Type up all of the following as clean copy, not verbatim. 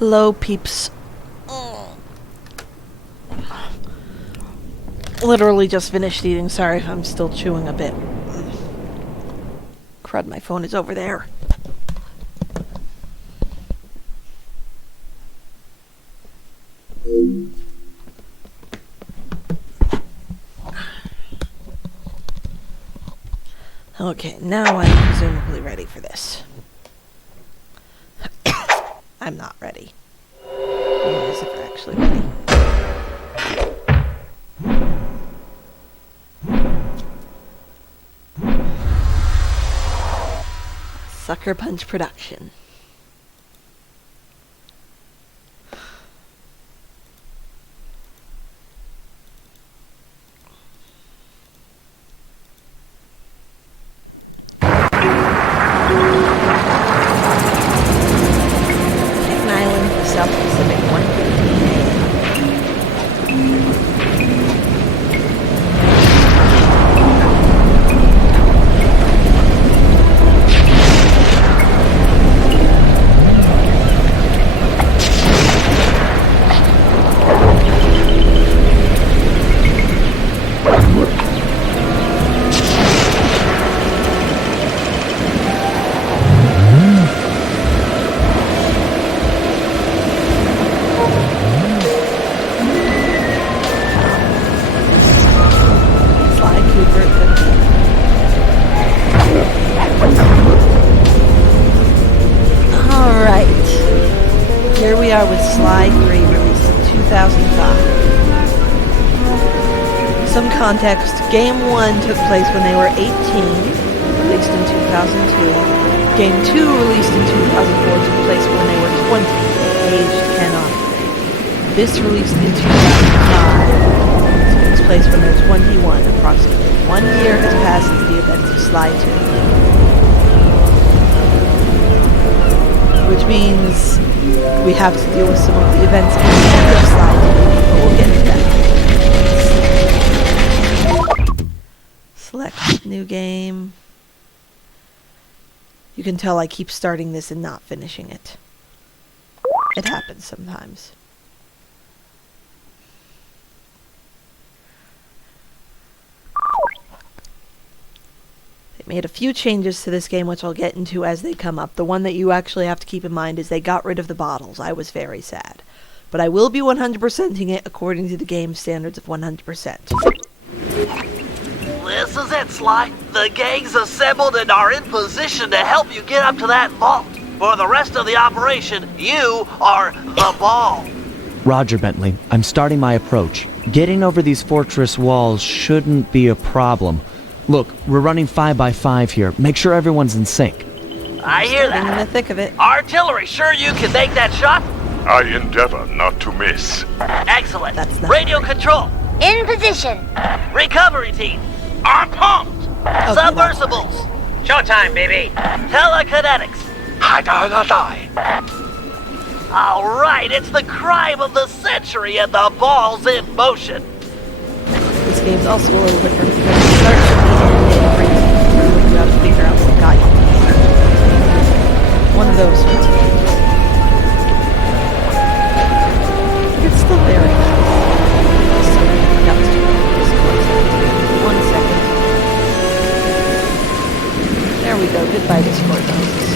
Hello, peeps. Literally just finished eating. Sorry if I'm still chewing a bit. Crud, my phone is over there. Okay, now I'm presumably ready for this. I'm not ready. As if we're actually ready. Sucker Punch Production. Context, Game 1 took place when they were 18, released in 2002. Game 2, released in 2004, took place when they were 20, aged canonically. This, released in 2005, takes place when they're 21. Approximately 1 year has passed since the events of Sly 2. Which means we have to deal with some of the events at the end of Sly 2, but we'll get to that. Select new game. You can tell I keep starting this and not finishing it. It happens sometimes. They made a few changes to this game, which I'll get into as they come up. The one that you actually have to keep in mind is they got rid of the bottles. I was very sad. But I will be 100%ing it according to the game standards of 100%. This is it, Sly. The gang's assembled and are in position to help you get up to that vault. For the rest of the operation, you are the ball. Roger, Bentley. I'm starting my approach. Getting over these fortress walls shouldn't be a problem. Look, we're running 5x5 here. Make sure everyone's in sync. I hear that. In the thick of it. Artillery, sure you can make that shot? I endeavor not to miss. Excellent. That's not Radio right. control. In position. Recovery team. I'm pumped. Okay, Submersibles. Showtime, baby. Telekinetics. All right, it's the crime of the century and the ball's in motion. This game's also a little different because it starts at the end and brings you through and you have to figure out what got you. One of those ones. It's still very nice. Sorry, that was too long. Just 1 second. There we go. Goodbye, Discord hosts.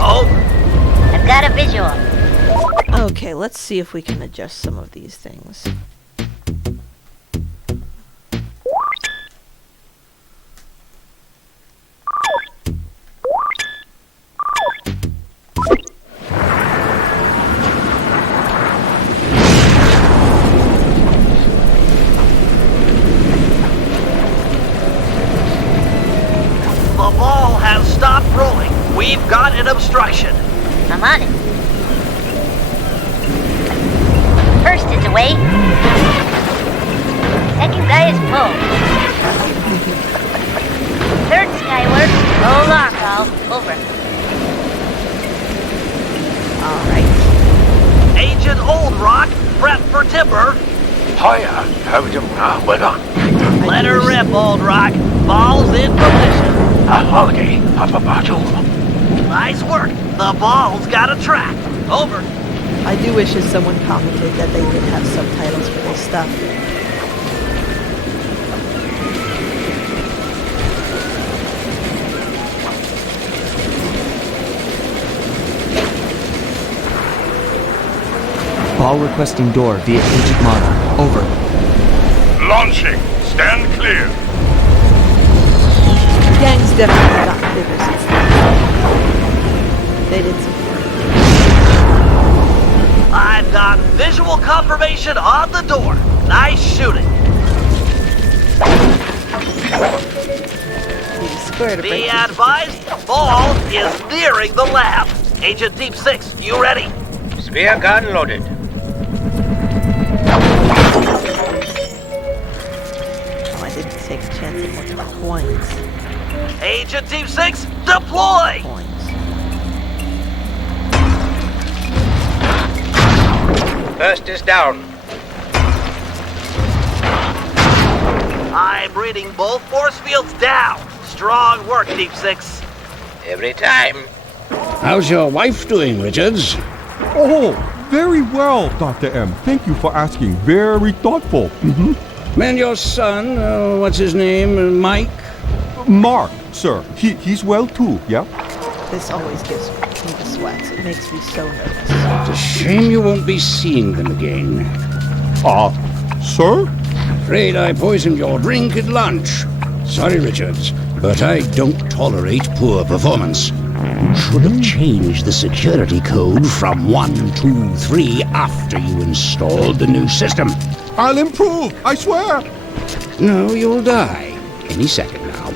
Over. I've got a visual. Okay, let's see if we can adjust some of these things. The ball has stopped rolling. We've got an obstruction. I'm on it. First is away. Second guy is full. Third skyward. Low alarm call. Over. Alright. Agent Old Rock, prep for timber. Hiya, how are you? Well done. Let her rip, Old Rock. Ball's in position. Okay, Papa Bajo. Nice work. The ball's got a track. Over. I do wish as someone commented that they did have subtitles for this stuff. Ball requesting door via Agent Monarch. Over. Launching. Stand clear. The gang's definitely gotten bigger since then. They did some work. I've got visual confirmation on the door. Nice shooting. We square to break Be this. advised, ball is nearing the lab. Agent Deep Six, you ready? Spear gun loaded. Oh, I didn't take a chance and look at the coins. Agent Deep Six, deploy! Coins. First is down. I'm reading both force fields down. Strong work, Deep Six. Every time. How's your wife doing, Richards? Oh, very well, Dr. M. Thank you for asking. Very thoughtful. And your son, what's his name, Mike? Mark, sir. He's well too, yeah? This always gives me the sweats. It makes me so nervous. It's a shame you won't be seeing them again. Sir? Afraid I poisoned your drink at lunch. Sorry, Richards, but I don't tolerate poor performance. You should have changed the security code from 123 after you installed the new system. I'll improve, I swear. No, you'll die any second now.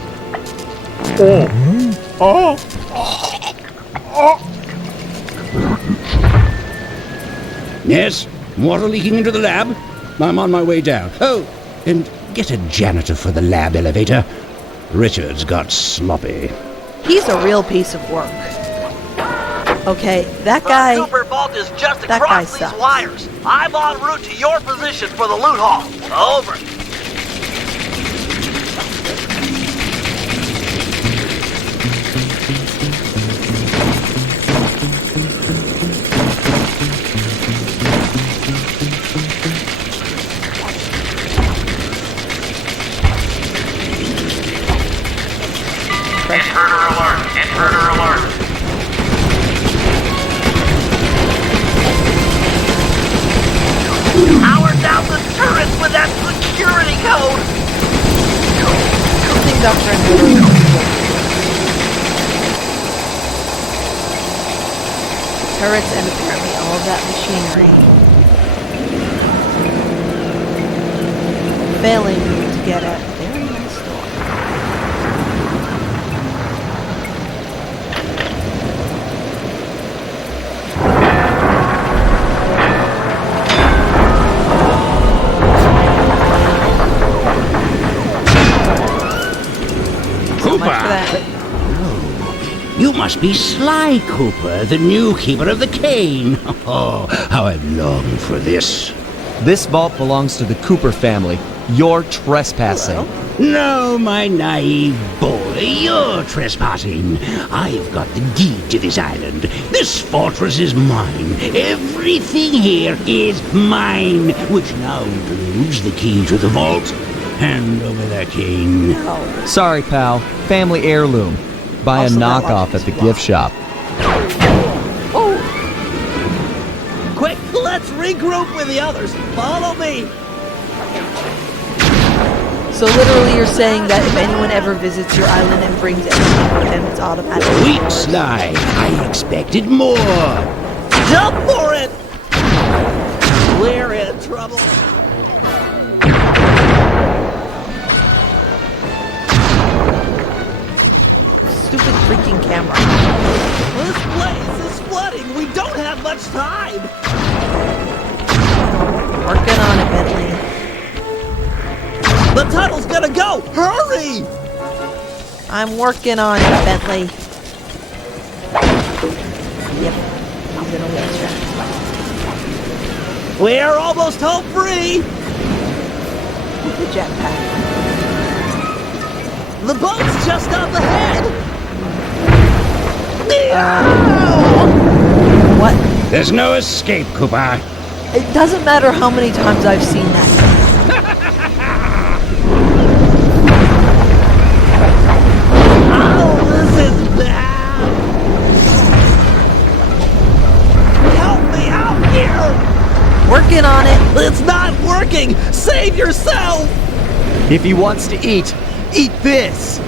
Yes, water leaking into the lab. I'm on my way down. Oh, and get a janitor for the lab elevator. Richards got sloppy. He's a real piece of work. Okay, that The guy... Cooper Vault is just that guy across these sucks. wires. I'm en route to your position for the loot haul. Over. Intruder alert. Intruder alert. Power down the turrets with that security code. Good thing Dr. M. Turrets and apparently all of that machinery. Failing to get a very nice door. So much for that. You must be Sly Cooper, the new keeper of the cane. Oh, how I long for this. This vault belongs to the Cooper family. You're trespassing. No, my naive boy, you're trespassing. I've got the deed to this island. This fortress is mine. Everything here is mine, which now includes the key to the vault. Hand over that cane. No. Sorry, pal. Family heirloom. Buy a Also, that knockoff logic at the is gift wrong. shop. regroup with the others. Follow me. So literally you're saying that if anyone ever visits your island and brings anything with them, it's automatic. Weak, Sly. I expected more. Jump for it! We're in trouble. Stupid freaking camera. This place is flooding. We don't have much time. Working on it, Bentley. The tunnel's gonna go. Hurry! I'm working on it, Bentley. Yep, I'm gonna lose you. We're almost home free. With the jetpack. The boat's just up ahead. What? There's no escape, Cooper. It doesn't matter how many times I've seen that. Oh, this is bad. Help me out here. Working on it. It's not working. Save yourself. If he wants to eat this!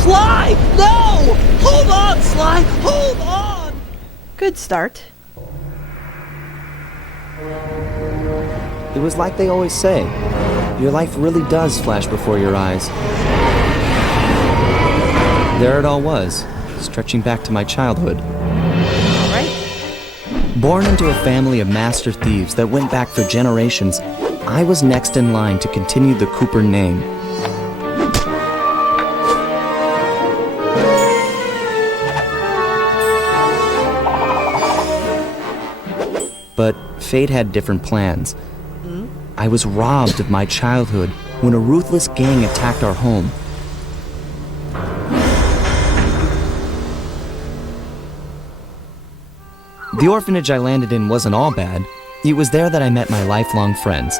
Sly, no! Hold on, Sly. Hold on. Good start. It was like they always say, your life really does flash before your eyes. There it all was, stretching back to my childhood. All right. Born into a family of master thieves that went back for generations, I was next in line to continue the Cooper name. But fate had different plans. I was robbed of my childhood when a ruthless gang attacked our home. The orphanage I landed in wasn't all bad. It was there that I met my lifelong friends.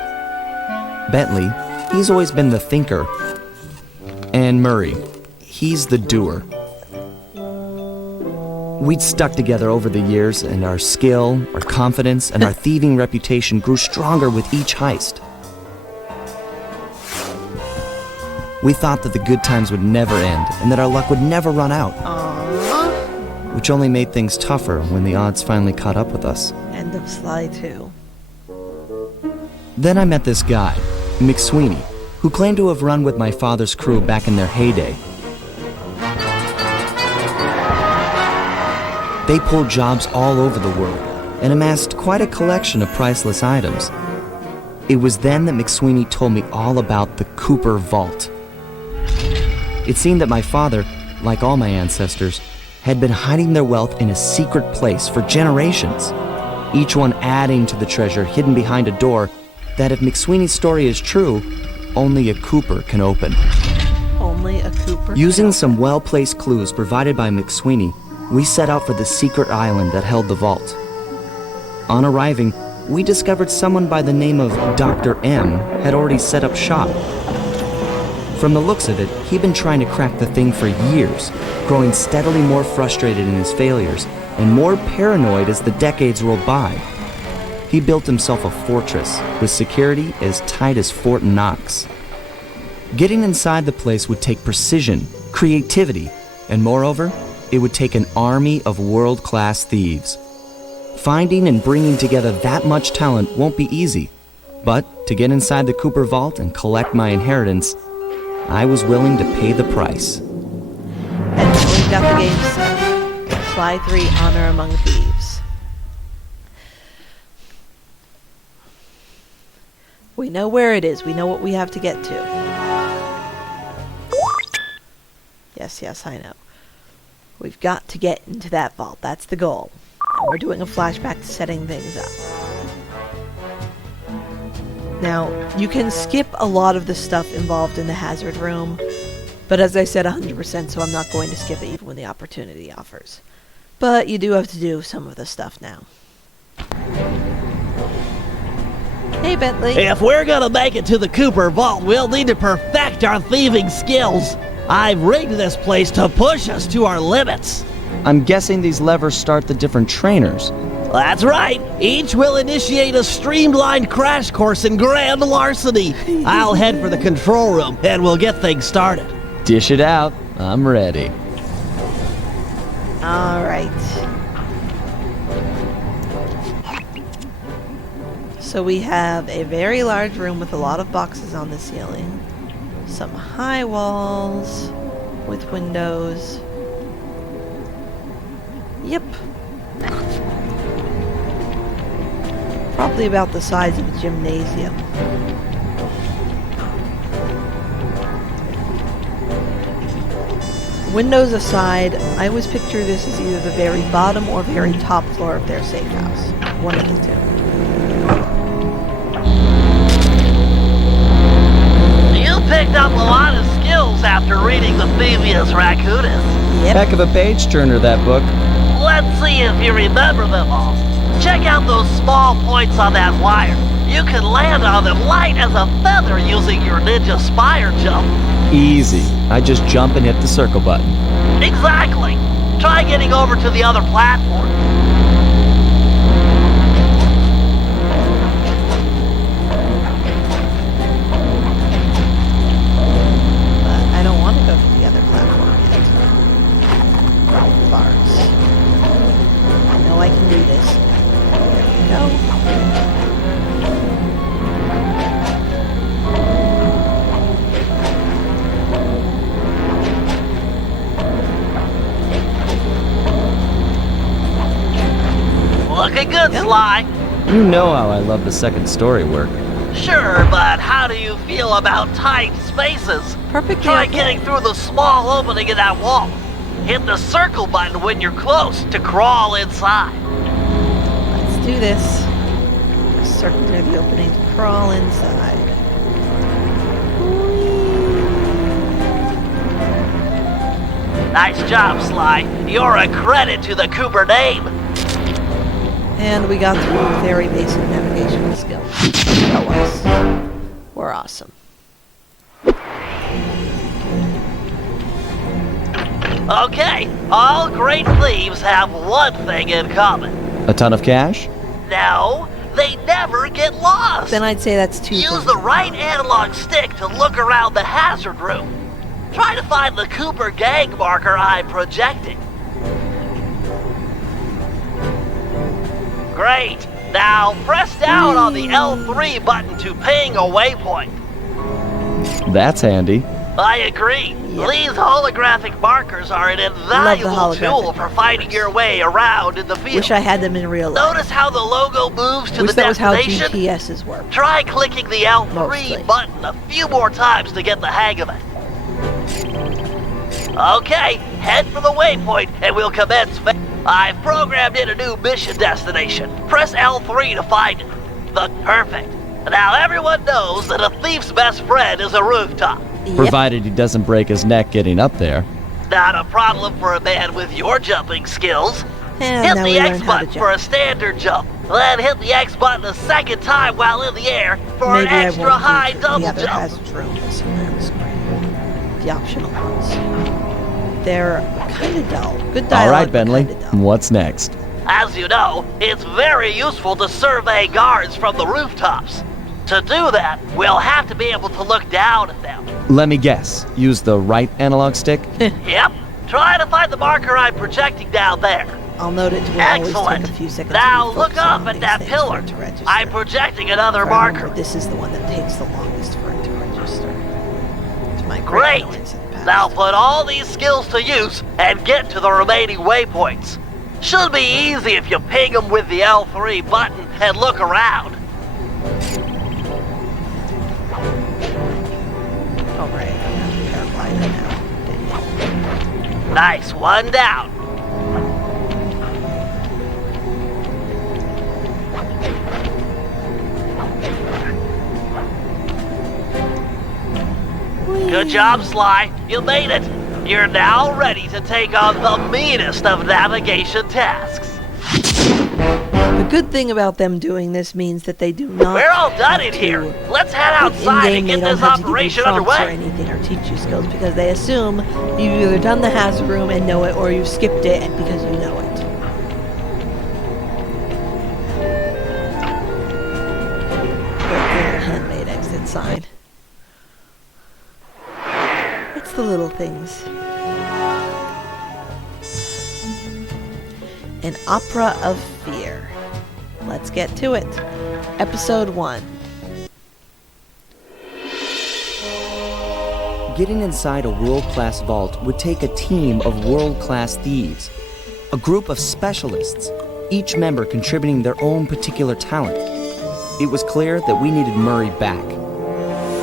Bentley, he's always been the thinker. And Murray, he's the doer. We'd stuck together over the years, and our skill, our confidence, and our thieving reputation grew stronger with each heist. We thought that the good times would never end, and that our luck would never run out. Which only made things tougher when the odds finally caught up with us. End of Sly 2. Then I met this guy, McSweeney, who claimed to have run with my father's crew back in their heyday. They pulled jobs all over the world and amassed quite a collection of priceless items. It was then that McSweeney told me all about the Cooper Vault. It seemed that my father, like all my ancestors, had been hiding their wealth in a secret place for generations, each one adding to the treasure hidden behind a door that, if McSweeney's story is true, only a Cooper can open. Only a Cooper. Using some well-placed clues provided by McSweeney, we set out for the secret island that held the vault. On arriving, we discovered someone by the name of Dr. M had already set up shop. From the looks of it, he'd been trying to crack the thing for years, growing steadily more frustrated in his failures and more paranoid as the decades rolled by. He built himself a fortress with security as tight as Fort Knox. Getting inside the place would take precision, creativity, and moreover, it would take an army of world-class thieves. Finding and bringing together that much talent won't be easy, but to get inside the Cooper Vault and collect my inheritance, I was willing to pay the price. And we've got the games. Sly 3, Honor Among Thieves. We know where it is. We know what we have to get to. Yes, I know. We've got to get into that vault. That's the goal. And we're doing a flashback to setting things up. Now, you can skip a lot of the stuff involved in the hazard room, but as I said, 100%, so I'm not going to skip it even when the opportunity offers. But you do have to do some of the stuff now. Hey, Bentley. If we're gonna make it to the Cooper Vault, we'll need to perfect our thieving skills. I've rigged this place to push us to our limits. I'm guessing these levers start the different trainers. That's right. Each will initiate a streamlined crash course in grand larceny. I'll head for the control room, and we'll get things started. Dish it out. I'm ready. All right. So we have a very large room with a lot of boxes on the ceiling. Some high walls with windows. Yep. Probably about the size of a gymnasium. Windows aside, I always picture this as either the very bottom or very top floor of their safe house. One of the two. You picked up a lot of skills after reading the Thievius Raccoonus. Yep. Heck of a page turner, that book. Let's see if you remember them all. Check out those small points on that wire. You can land on them light as a feather using your Ninja Spire jump. Easy. I just jump and hit the circle button. Exactly. Try getting over to the other platform. But I don't want to go to the other platform yet. Bars. I know I can do this. There we go. Looking good, Sly. You know how I love the second story work. Sure, but how do you feel about tight spaces? Perfectly Try okay. getting through the small opening in that wall. Hit the circle button when you're close to crawl inside. Let's do this. Circle near the opening to crawl inside. Nice job, Sly. You're a credit to the Cooper name. And we got through very basic navigational skills. That was. We're awesome. Okay, all great thieves have one thing in common. A ton of cash? No, they never get lost. Then I'd say that's two Use things. the right analog stick to look around the hazard room. Try to find the Cooper gang marker I'm projecting. Great. Now press down on the L3 button to ping a waypoint. That's handy. I agree. Yep. These holographic markers are an invaluable holographic tool for finding your way around in the field. Wish I had them in real life. Notice how the logo moves to Wish the that was how destination? GPSs work. Try clicking the L3 Mostly. button a few more times to get the hang of it. Okay, head for the waypoint and we'll commence. I've programmed in a new mission destination. Press L3 to find it. Perfect. Now everyone knows that a thief's best friend is a rooftop. Yep. Provided he doesn't break his neck getting up there. Not a problem for a man with your jumping skills. And Hit now the we X learn how to button for a jump. standard jump. Then hit the X button a second time while in the air for Maybe an I extra won't high do double the other jump. hazard rooms somewhere on the screen. The optional ones. They're kind of dull. Good dialogue. All right, but Bentley. kinda dull. What's next? As you know, it's very useful to survey guards from the rooftops. To do that, we'll have to be able to look down at them. Let me guess. Use the right analog stick? Yep. Try to find the marker I'm projecting down there. I'll note it will always Excellent. take a few seconds. Now to look refocus up on at these that things for pillar. it to register. I'm projecting another If I remember, marker. This is the one that takes the longest for it to register. It's my Great. annoyance in the past. Now put all these skills to use and get to the remaining waypoints. Should be easy if you ping them with the L3 button and look around. Oh, right. I'm going to have to paraglide now. Dang it. Nice, one down. Good job, Sly. You made it. You're now ready to take on the meanest of navigation tasks. The good thing about them doing this means that they do not. We're all done have in here. to- Let's head outside in-game, and they get don't this have to give you operation prompts or underway. anything or teach you skills because they assume you've either done the hazard room and know it or you've skipped it because you know it. Handmade exit sign. It's the little things. An Opera of Fear. Let's get to it. Episode 1. Getting inside a world-class vault would take a team of world-class thieves, a group of specialists, each member contributing their own particular talent. It was clear that we needed Murray back.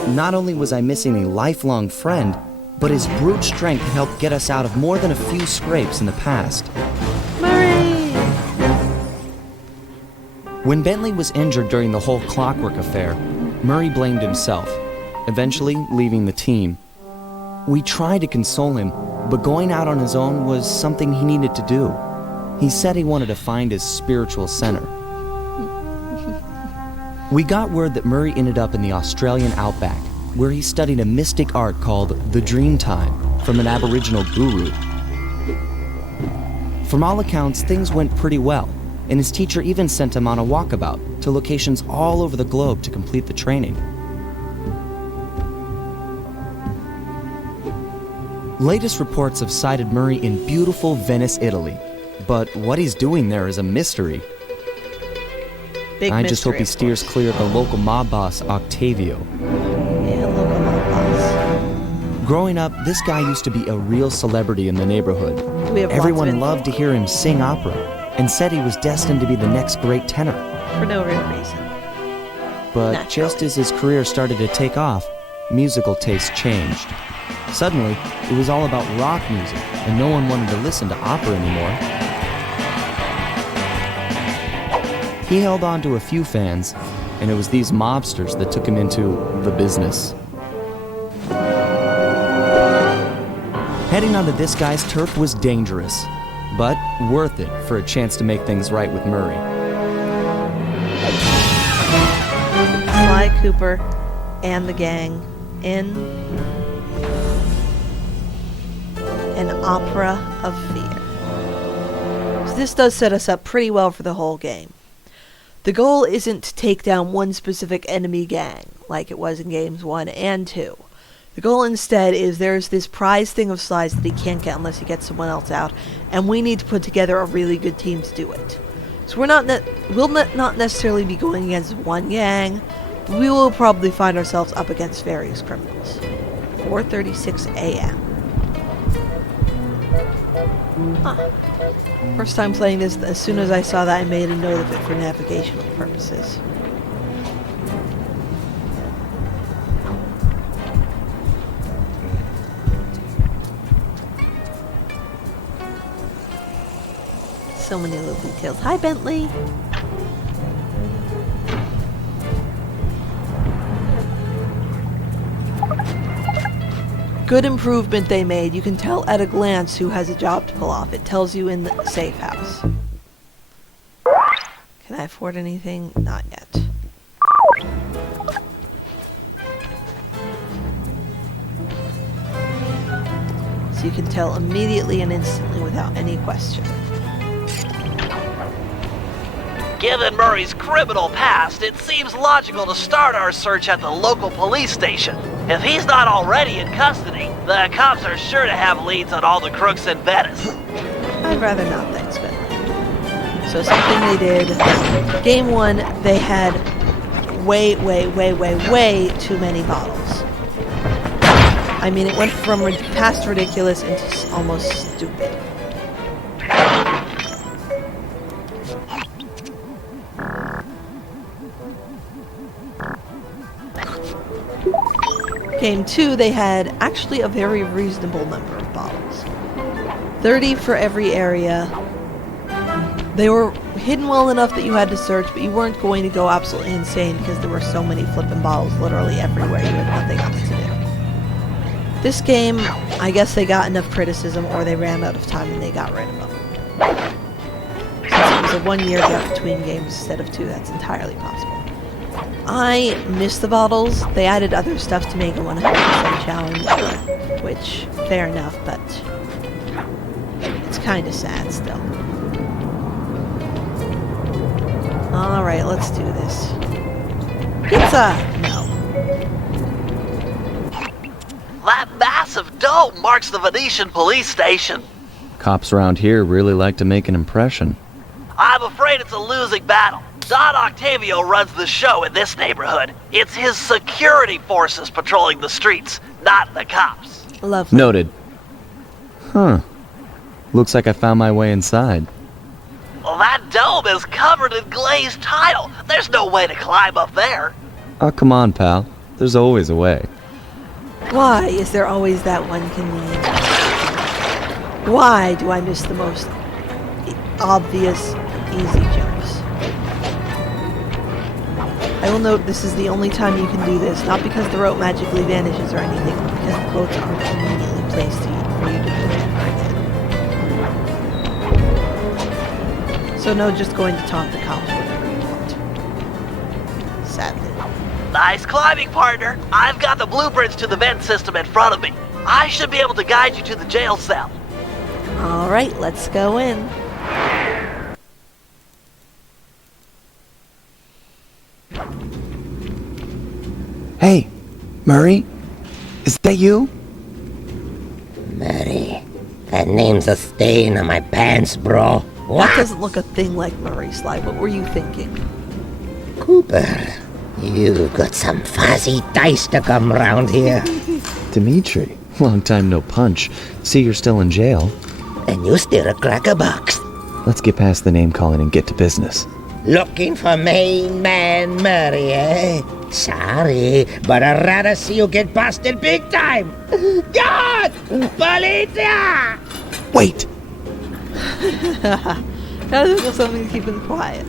Not only was I missing a lifelong friend, but his brute strength helped get us out of more than a few scrapes in the past. Murray! When Bentley was injured during the whole Clockwork affair, Murray blamed himself, eventually leaving the team. We tried to console him, but going out on his own was something he needed to do. He said he wanted to find his spiritual center. We got word that Murray ended up in the Australian outback, where he studied a mystic art called the Dreamtime from an Aboriginal guru. From all accounts, things went pretty well, and his teacher even sent him on a walkabout to locations all over the globe to complete the training. Latest reports have cited Murray in beautiful Venice, Italy, but what he's doing there is a mystery. Big I just hope mystery, he of steers course. clear of the local mob boss, Octavio. Yeah, local mob boss. Growing up, this guy used to be a real celebrity in the neighborhood. We have lots of Everyone info. loved to hear him sing opera and said he was destined to be the next great tenor. For no real reason. But Naturally. just as his career started to take off, musical tastes changed. Suddenly, it was all about rock music, and no one wanted to listen to opera anymore. He held on to a few fans, and it was these mobsters that took him into the business. Heading onto this guy's turf was dangerous, but worth it for a chance to make things right with Murray. Sly Cooper and the gang in an Opera of Fear. So this does set us up pretty well for the whole game. The goal isn't to take down one specific enemy gang, like it was in games 1 and 2. The goal instead is there's this prize thing of Sly's that he can't get unless he gets someone else out, and we need to put together a really good team to do it. So we'll not necessarily be going against one gang. We will probably find ourselves up against various criminals. 4:36 a.m. Huh. First time playing this, as soon as I saw that, I made a note of it for navigational purposes. So many little details. Hi, Bentley. Good improvement they made. You can tell at a glance who has a job to pull off. It tells you in the safe house. Can I afford anything? Not yet. So you can tell immediately and instantly without any question. Given Murray's criminal past, it seems logical to start our search at the local police station. If he's not already in custody, the cops are sure to have leads on all the crooks in Venice. I'd rather not, thanks, Bentley. So something they did. Game 1, they had way too many bottles. I mean, it went from past ridiculous into almost stupid. Game 2, they had actually a very reasonable number of bottles. 30 for every area. They were hidden well enough that you had to search, but you weren't going to go absolutely insane because there were so many flippin' bottles literally everywhere. You had nothing else to do. This game, I guess they got enough criticism or they ran out of time and they got rid of them. Since it was a 1-year gap between games instead of 2, that's entirely possible. I miss the bottles. They added other stuff to make a 100% challenge, which, fair enough, but it's kind of sad still. Alright, let's do this. Pizza! No. That massive dome marks the Venetian police station. Cops around here really like to make an impression. I'm afraid it's a losing battle. Don Octavio runs the show in this neighborhood. It's his security forces patrolling the streets, not the cops. Lovely. Noted. Huh. Looks like I found my way inside. Well, that dome is covered in glazed tile. There's no way to climb up there. Oh, come on, pal. There's always a way. Why is there always that one convenient? Why do I miss the most obvious, easy jumps? I will note this is the only time you can do this, not because the rope magically vanishes or anything, but because the quotes aren't conveniently placed for you to do it again. So no, just going to taunt the cops whenever you want. Sadly. Nice climbing, partner. I've got the blueprints to the vent system in front of me. I should be able to guide you to the jail cell. Alright, let's go in. Hey, Murray? Is that you? Murray, that name's a stain on my pants, bro. What? That doesn't look a thing like Murray Sly. What were you thinking? Cooper, you've got some fuzzy dice to come round here. Dimitri. Long time no punch. See, you're still in jail. And you still a cracker box. Let's get past the name calling and get to business. Looking for main man Murray, eh? Sorry, but I'd rather see you get busted big time. God! Policia! Wait! Gotta think of something to keep him quiet.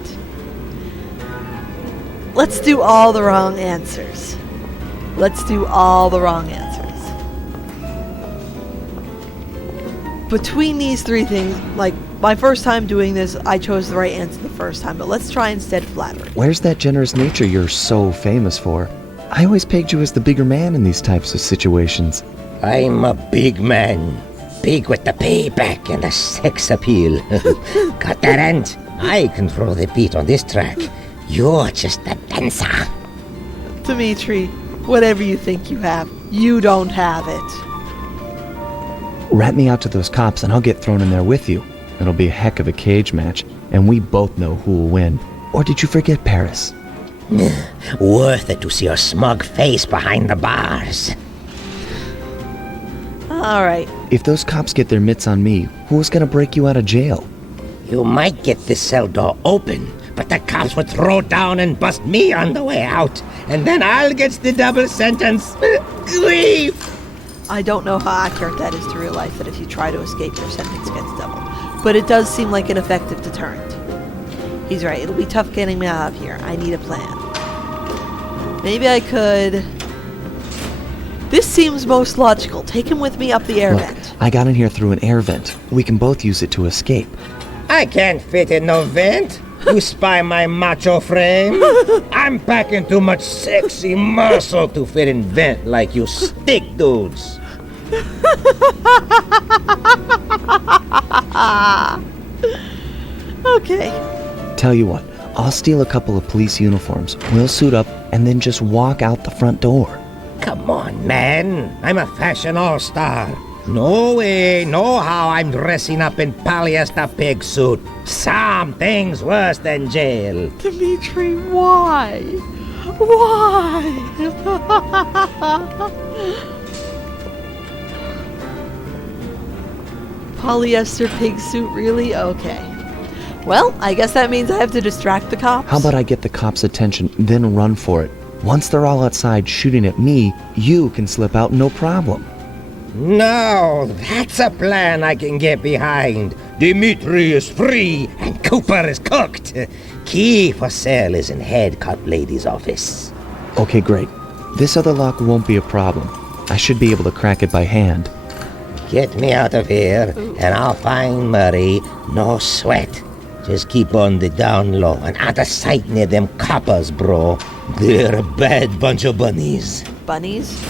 Let's do all the wrong answers. Let's do all the wrong answers. Between these three things, like, my first time doing this, I chose the right answer the first time, but let's try instead flattery. Where's that generous nature you're so famous for? I always pegged you as the bigger man in these types of situations. I'm a big man. Big with the payback and the sex appeal. Got that, Ant? I control the beat on this track. You're just a dancer. Dimitri, whatever you think you have, you don't have it. Rat me out to those cops and I'll get thrown in there with you. It'll be a heck of a cage match, and we both know who'll win. Or did you forget Paris? Worth it to see your smug face behind the bars. Alright. If those cops get their mitts on me, who's gonna break you out of jail? You might get this cell door open, but the cops would throw down and bust me on the way out, and then I'll get the double sentence. Grief! I don't know how accurate that is to real life, that if you try to escape, your sentence gets doubled. But it does seem like an effective deterrent. He's right, it'll be tough getting me out of here. I need a plan. Maybe I could... This seems most logical. Take him with me up the air Look, vent. I got in here through an air vent. We can both use it to escape. I can't fit in no vent. You spy my macho frame. I'm packing too much sexy muscle to fit in vent like you stick dudes. Okay. Tell you what, I'll steal a couple of police uniforms. We'll suit up and then just walk out the front door. Come on, man. I'm a fashion all-star. No way, no how I'm dressing up in polyester pig suit. Something's worse than jail. Dimitri, why? Why? Polyester pig suit, really? Okay. Well, I guess that means I have to distract the cops. How about I get the cops' attention, then run for it? Once they're all outside shooting at me, you can slip out no problem. No, that's a plan I can get behind. Dimitri is free and Cooper is cooked. Key for sale is in head cop lady's office. Okay, great. This other lock won't be a problem. I should be able to crack it by hand. Get me out of here, and I'll find Murray. No sweat. Just keep on the down low and out of sight near them coppers, bro. They're a bad bunch of bunnies. Bunnies?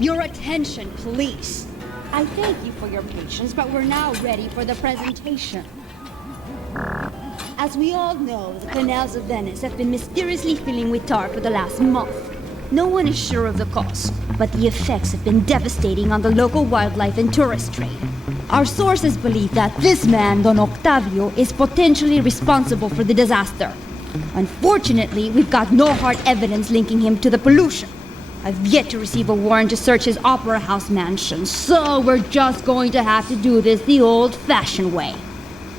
Your attention, police. I thank you for your patience, but we're now ready for the presentation. As we all know, the canals of Venice have been mysteriously filling with tar for the last month. No one is sure of the cause, but the effects have been devastating on the local wildlife and tourist trade. Our sources believe that this man, Don Octavio, is potentially responsible for the disaster. Unfortunately, we've got no hard evidence linking him to the pollution. I've yet to receive a warrant to search his Opera House mansion, so we're just going to have to do this the old-fashioned way.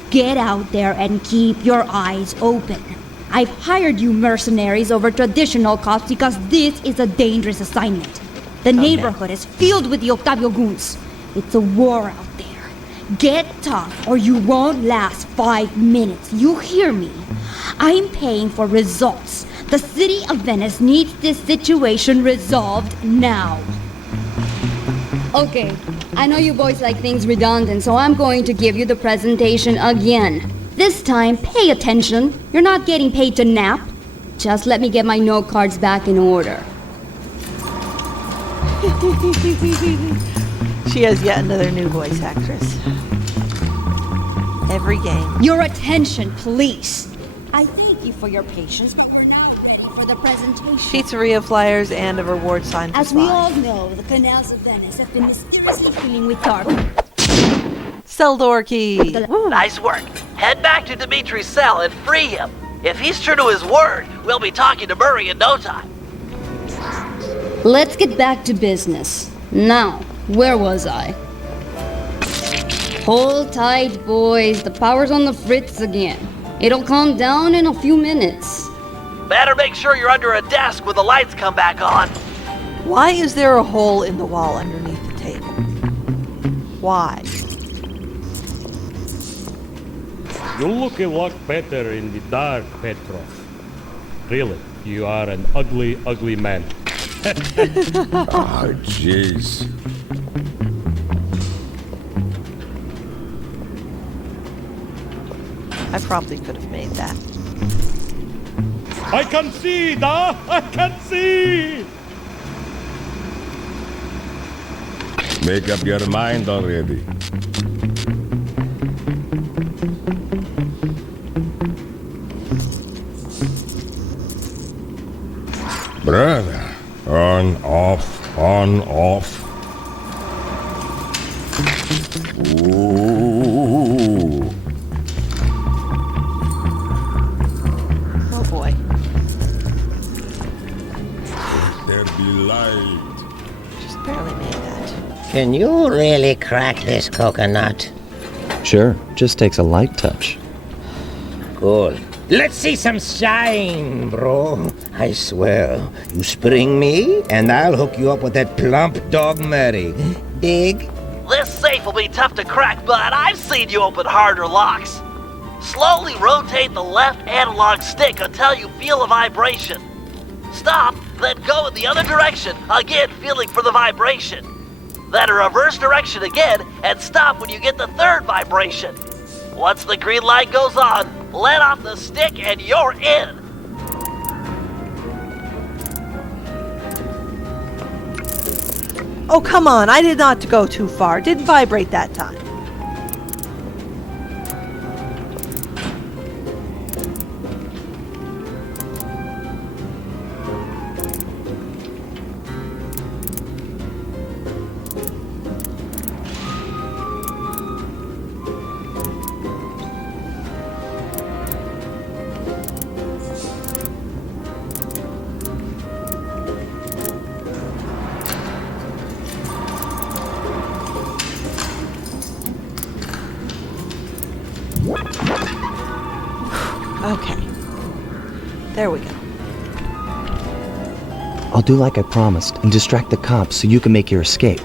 Get out there and keep your eyes open. I've hired you mercenaries over traditional cops because this is a dangerous assignment. The neighborhood is filled with the Octavio goons. It's a war out there. Get tough or you won't last 5 minutes. You hear me? I'm paying for results. The city of Venice needs this situation resolved now. Okay, I know you boys like things redundant, so I'm going to give you the presentation again. This time, pay attention. You're not getting paid to nap. Just let me get my note cards back in order. She has yet another new voice actress. Every game. Your attention, please. I thank you for your patience, but we're now ready for the presentation. Pizzeria flyers and a reward sign for As we Sly. all know, the canals of Venice have been mysteriously filling with tar. Cell door key. Nice work. Head back to Dimitri's cell and free him. If he's true to his word, we'll be talking to Murray in no time. Let's get back to business. Now, where was I? Hold tight, boys. The power's on the fritz again. It'll calm down in a few minutes. Better make sure you're under a desk when the lights come back on. Why is there a hole in the wall underneath the table? Why? You look a lot better in the dark, Petrov. Really, you are an ugly, ugly man. Oh, jeez. I probably could have made that. I can see, da! I can see! Make up your mind already. Brother, on, off, on, off. Ooh. Oh boy. There be light. Just barely made that. Can you really crack this coconut? Sure, just takes a light touch. Good. Let's see some shine, bro. I swear, you spring me, and I'll hook you up with that plump dog Murray. Dig? This safe will be tough to crack, but I've seen you open harder locks. Slowly rotate the left analog stick until you feel a vibration. Stop, then go in the other direction, again feeling for the vibration. Then a reverse direction again, and stop when you get the third vibration. Once the green light goes on, let off the stick and you're in. Oh, come on. I did not go too far. Didn't vibrate that time. Okay. There we go. I'll do like I promised and distract the cops so you can make your escape.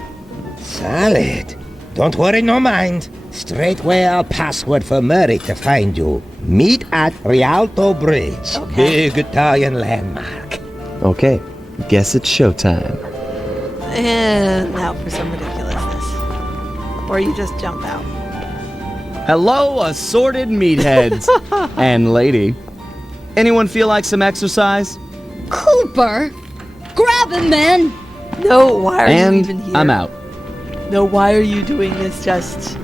Solid. Don't worry, no mind. Straightway I'll password for Murray to find you. Meet at Rialto Bridge. Okay. Big Italian landmark. Okay, guess it's showtime. And now for some ridiculousness. Or you just jump out. Hello, assorted meatheads and lady. Anyone feel like some exercise? Cooper! Grab him, man! No, why are you And even here? I'm out. No, why are you doing this? Just,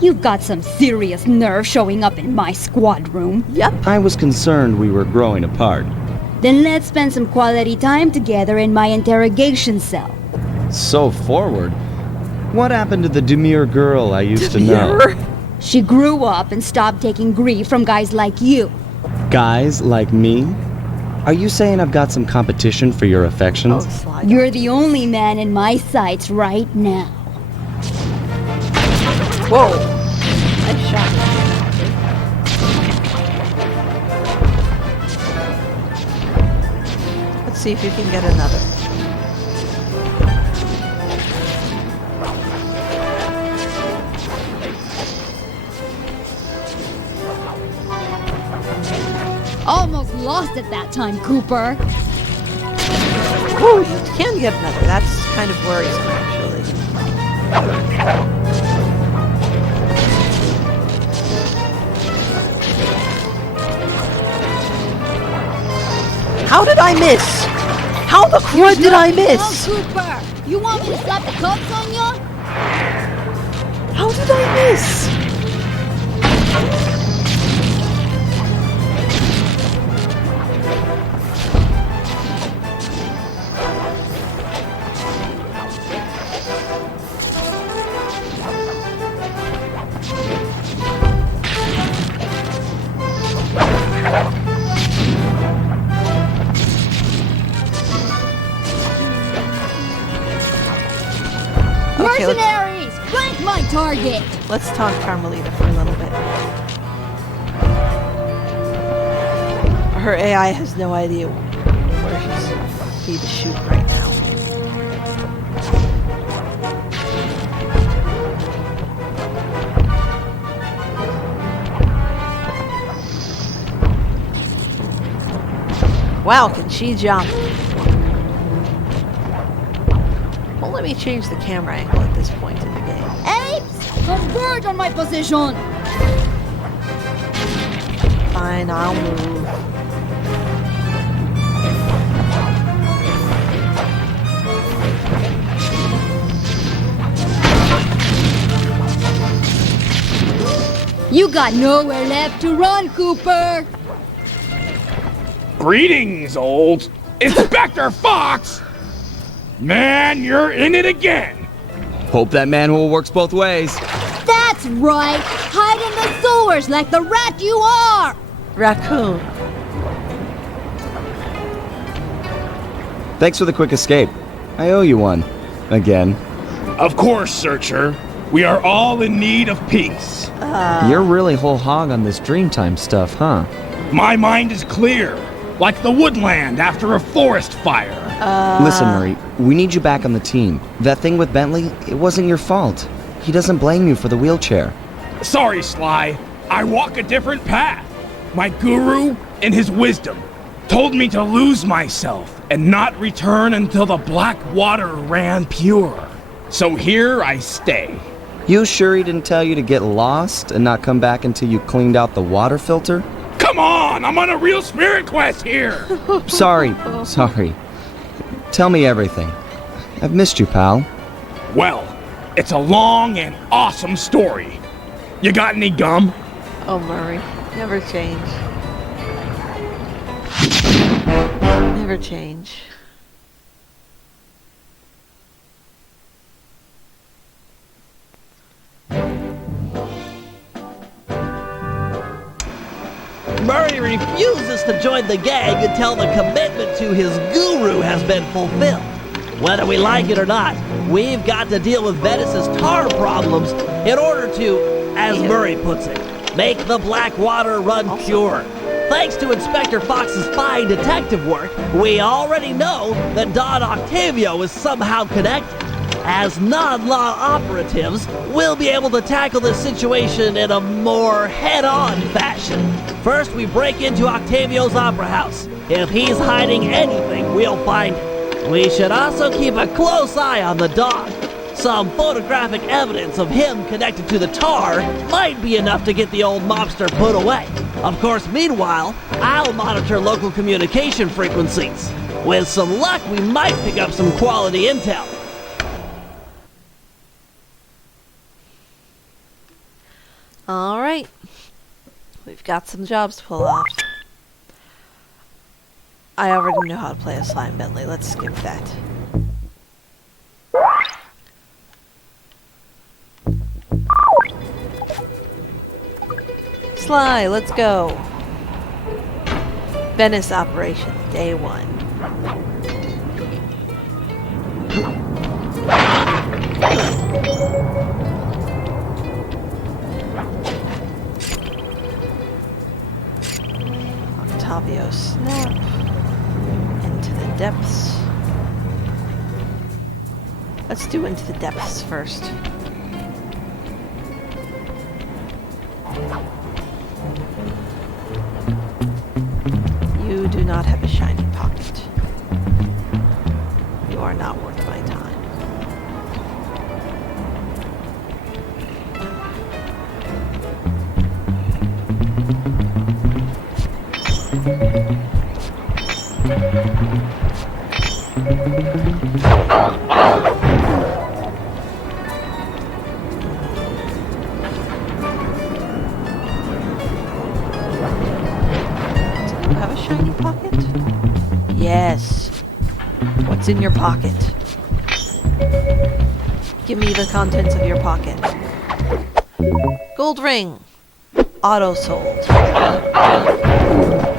You've got some serious nerve showing up in my squad room. Yep. I was concerned we were growing apart. Then let's spend some quality time together in my interrogation cell. So forward. What happened to the demure girl I used to know? She grew up and stopped taking grief from guys like you. Guys like me? Are you saying I've got some competition for your affections? Oh, slide. You're the only man in my sights right now. Whoa. Nice shot. Let's see if you can get another. Almost lost it that time, Cooper. Whoa, you can get another. That's kind of worrisome, actually. How did I miss? How the crud did I miss? Cooper! You want me to slap the cuffs on you? How did I miss? Okay, Mercenaries! Flank my target! let's talk Carmelita for a little bit. Her AI has no idea where she's be to shoot right now. Wow, can she jump? Well, let me change the camera angle at this point in the game. Apes! Converge on my position! Fine, I'll move. You got nowhere left to run, Cooper! Greetings, old Inspector Fox! Man, you're in it again! Hope that manhole works both ways. That's right! Hide in the sewers like the rat you are! Raccoon. Thanks for the quick escape. I owe you one. Again. Of course, Searcher. We are all in need of peace. You're really whole hog on this Dreamtime stuff, huh? My mind is clear, like the woodland after a forest fire. Listen, Murray, we need you back on the team. That thing with Bentley, it wasn't your fault. He doesn't blame you for the wheelchair. Sorry, Sly. I walk a different path. My guru, in his wisdom, told me to lose myself and not return until the black water ran pure. So here I stay. You sure he didn't tell you to get lost and not come back until you cleaned out the water filter? Come on, I'm on a real spirit quest here. Sorry. Tell me everything. I've missed you, pal. Well, it's a long and awesome story. You got any gum? Oh, Murray. Never change. Never change. Murray refuses to join the gang until the commitment to his guru has been fulfilled. Whether we like it or not, we've got to deal with Venice's tar problems in order to, as Murray puts it, make the black water run pure. Thanks to Inspector Fox's fine detective work, we already know that Don Octavio is somehow connected. As non-law operatives, we'll be able to tackle this situation in a more head-on fashion. First, we break into Octavio's opera house. If he's hiding anything, we'll find it. We should also keep a close eye on the dog. Some photographic evidence of him connected to the tar might be enough to get the old mobster put away. Of course, meanwhile, I'll monitor local communication frequencies. With some luck, we might pick up some quality intel. All right. We've got some jobs to pull off. I already know how to play a slime, Bentley. Let's skip that. Sly, let's go. Venice operation, day 1. Octavio snap. Into the depths. Let's do into the depths first. You do not have a shiny pocket. You are not worth my time. Do you have a shiny pocket? Yes. What's in your pocket? Give me the contents of your pocket. Gold ring. Auto sold.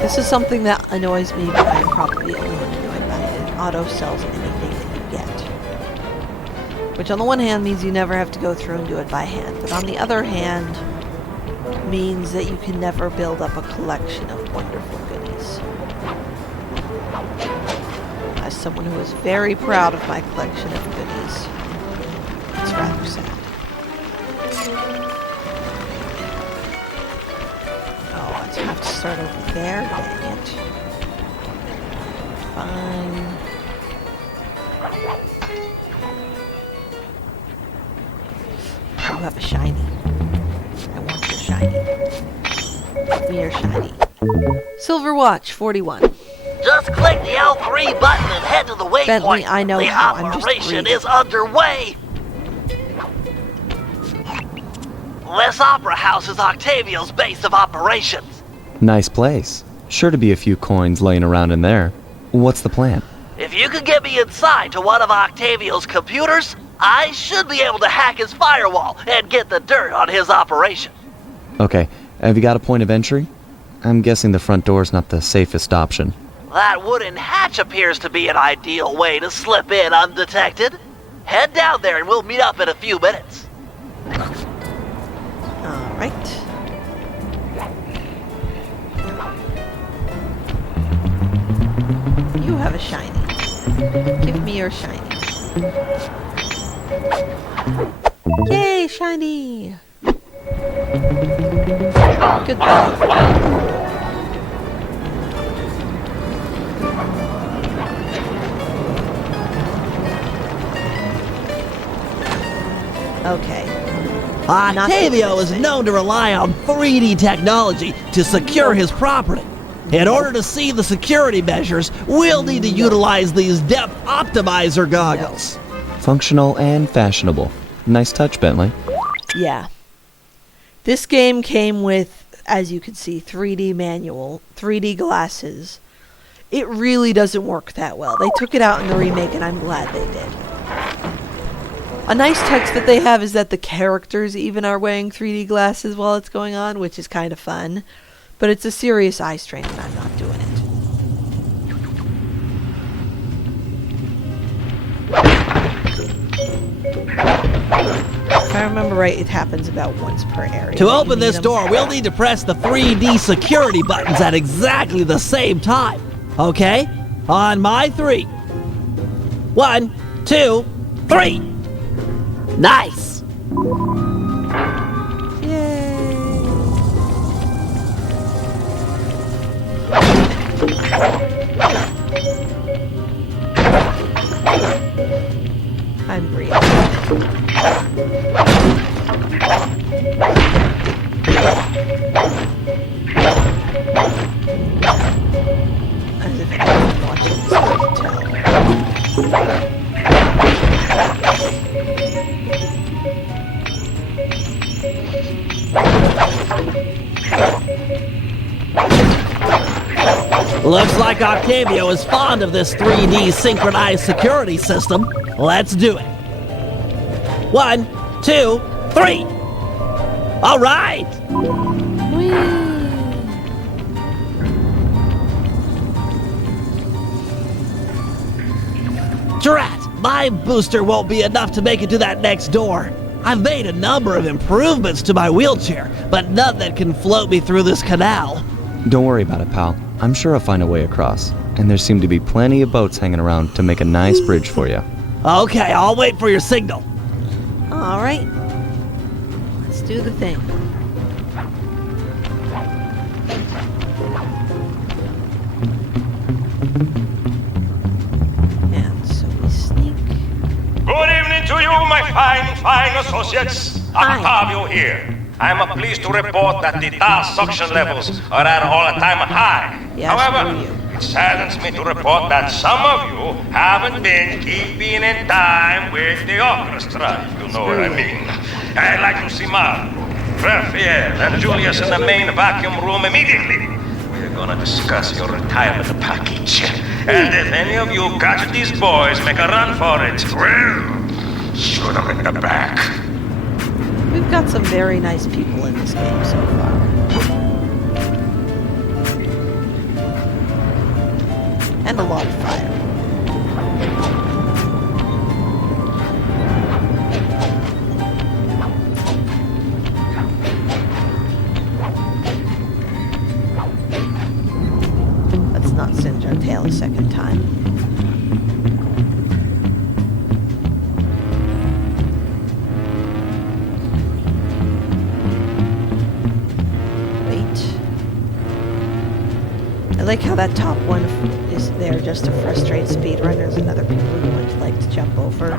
This is something that annoys me, but I'm probably the only one annoyed by it. Auto sells anything that you get. Which on the one hand means you never have to go through and do it by hand, but on the other hand means that you can never build up a collection of wonderful goodies. As someone who is very proud of my collection of goodies, it's rather sad. I have to start over there, dang it. Fine. You have a shiny. I want your shiny. Give me your shiny. Silver watch, 41. Just click the L3 button and head to the waypoint. Bentley, I know the how. I'm just operation reading. is underway. This opera house is Octavio's base of operations. Nice place. Sure to be a few coins laying around in there. What's the plan? If you could get me inside to one of Octavio's computers, I should be able to hack his firewall and get the dirt on his operation. Okay, have you got a point of entry? I'm guessing the front door's not the safest option. That wooden hatch appears to be an ideal way to slip in undetected. Head down there and we'll meet up in a few minutes. Alright. You have a shiny. Give me your shiny. Yay, shiny! Goodbye. Okay. Octavio is known to rely on 3D technology to secure his property. In order to see the security measures, we'll need to utilize these depth optimizer goggles. Functional and fashionable. Nice touch, Bentley. Yeah. This game came with, as you can see, 3D manual, 3D glasses. It really doesn't work that well. They took it out in the remake, and I'm glad they did. A nice touch that they have is that the characters even are wearing 3D glasses while it's going on, which is kind of fun. But it's a serious eye strain, and I'm not doing it. If I remember right, it happens about once per area. To that you open need this them. door, we'll need to press the 3D security buttons at exactly the same time. Okay? On my 3. 1, 2, 3. Nice! Yay! I'm breathing. As if I'm watching this hotel. Looks like Octavio is fond of this 3D synchronized security system. Let's do it. 1, 2, 3. All right. Drat, my booster won't be enough to make it to that next door. I've made a number of improvements to my wheelchair, but none that can float me through this canal. Don't worry about it, pal. I'm sure I'll find a way across. And there seem to be plenty of boats hanging around to make a nice bridge for you. Okay, I'll wait for your signal. All right. Let's do the thing. And so we sneak. Good evening to you, my fine associates. Octavio here. I'm pleased to report that the tar suction levels are at an all-time high. Yes, However, for you. it saddens me to report that some of you haven't been keeping in time with the orchestra, if you know what I mean. I'd like to see Marco, Raphael, and Julius in the main vacuum room immediately. We're gonna discuss your retirement package. And if any of you catch these boys make a run for it, well, shoot them in the back. We've got some very nice people in this game so far. And a lot of fire. Let's not singe our tail a second time. I like how that top one is there just to frustrate speedrunners and other people who would like to jump over,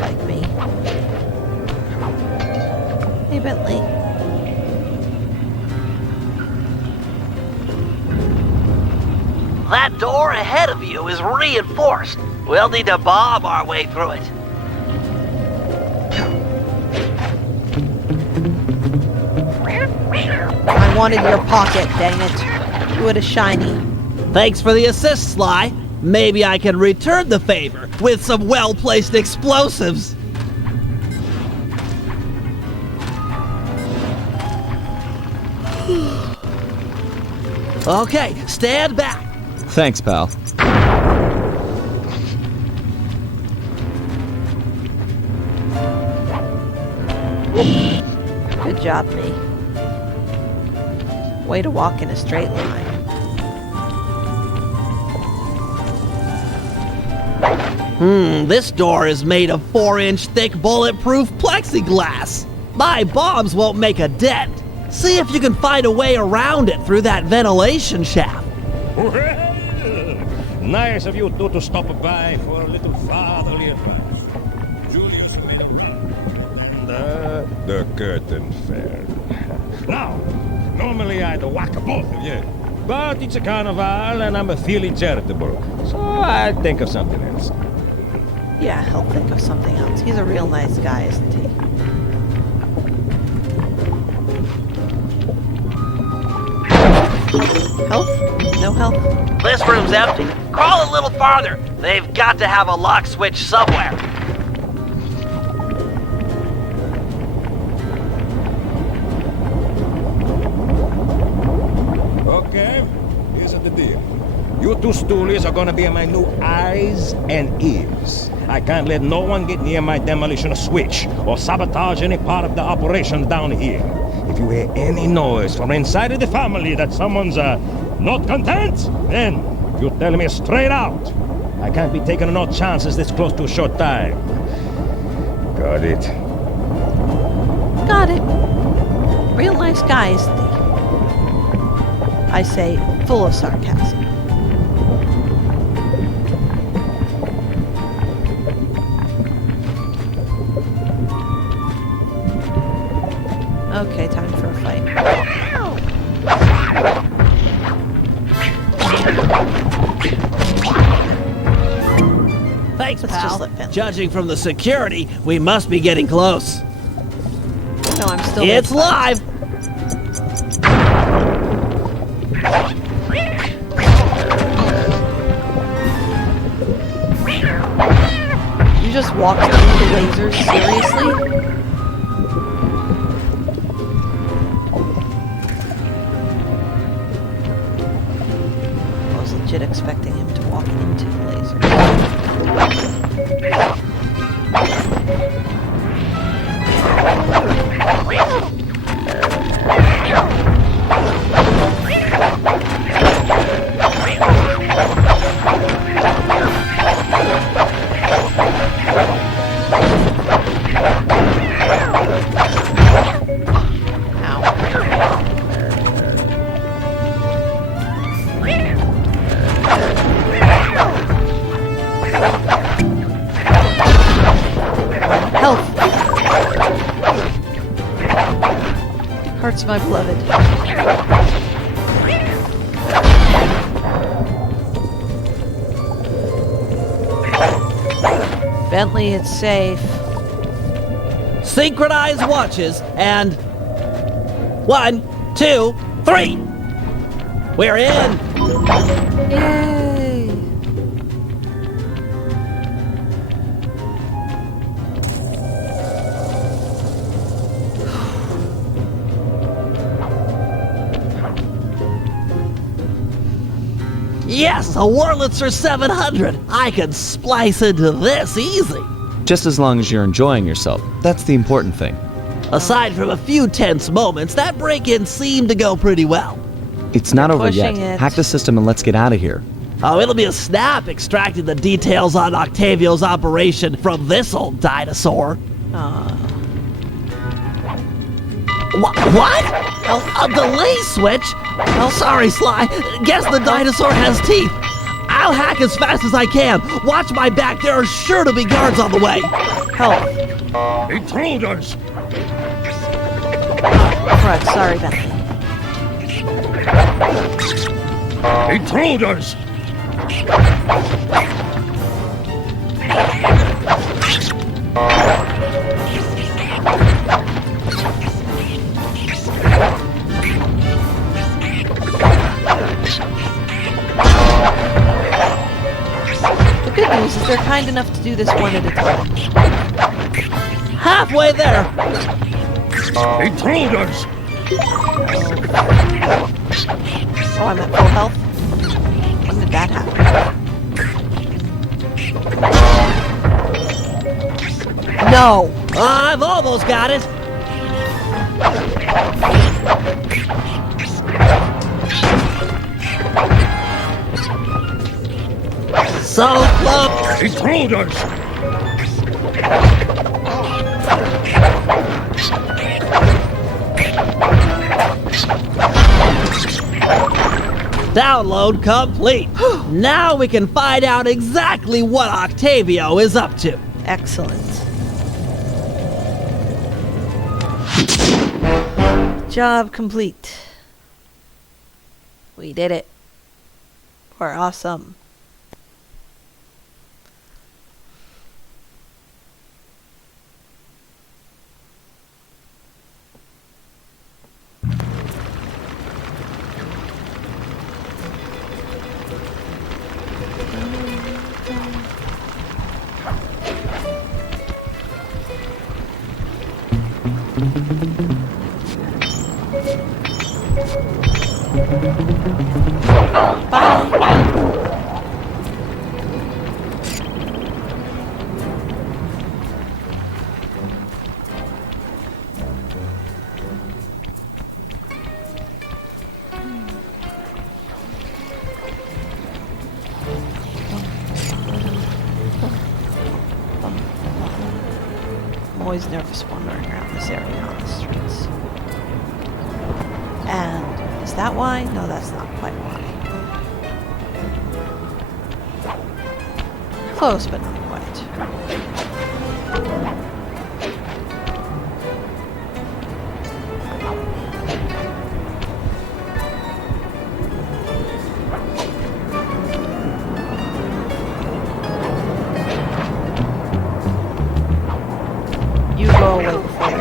like me. Hey, Bentley. That door ahead of you is reinforced. We'll need to bomb our way through it. I wanted your pocket, dang it. You had a shiny. Thanks for the assist, Sly. Maybe I can return the favor with some well-placed explosives. Okay, stand back. Thanks, pal. Good job, me. Way to walk in a straight line. This door is made of 4-inch thick bulletproof plexiglass. My bombs won't make a dent. See if you can find a way around it through that ventilation shaft. Well, nice of you two to stop by for a little fatherly advice. Julius made a run, and the curtain fell. Now, normally I'd whack both of you, but it's a carnival and I'm feeling charitable, so I'll think of something else. Yeah, he'll think of something else. He's a real nice guy, isn't he? Health? No health? This room's empty. Crawl a little farther. They've got to have a lock switch somewhere. Okay, here's the deal. You two stoolies are gonna be my new eyes and ears. I can't let no one get near my demolition switch or sabotage any part of the operation down here. If you hear any noise from inside of the family that someone's not content, then you tell me straight out. I can't be taking no chances this close to a short time. Got it. Got it. Real nice guy, isn't he? I say, full of sarcasm. Okay, time for a fight. Thanks, Let's pal. just let Bentley. Judging from the security, we must be getting close. No, I'm still. It's live! You just walked through the lasers, seriously? I was legit expecting him to walk into the lasers. Hearts, my beloved. Bentley, it's safe. Synchronized watches and 1, 2, 3. We're in. Yay! Yes, a Wurlitzer 700. I can splice into this easy. Just as long as you're enjoying yourself. That's the important thing. Aside from a few tense moments, that break-in seemed to go pretty well. It's not over yet. pushing it. Hack the system and let's get out of here. Oh, it'll be a snap extracting the details on Octavio's operation from this old dinosaur. What? A delay switch? Oh, sorry, Sly. Guess the dinosaur has teeth. I'll hack as fast as I can. Watch my back. There are sure to be guards on the way. Help. Intruders! Crud, sorry, Bentley. Intruders! The good news is they're kind enough to do this one at a time. Halfway there. Intruders! Oh, I'm at full health? When did that happen? No! I've almost got it. So close. Intruders! Download complete. Now we can find out exactly what Octavio is up to. Excellent. Job complete. We did it. We're awesome. always nervous wandering around this area on the streets. And is that why? No, that's not quite why. Close, but not quite. You go away before you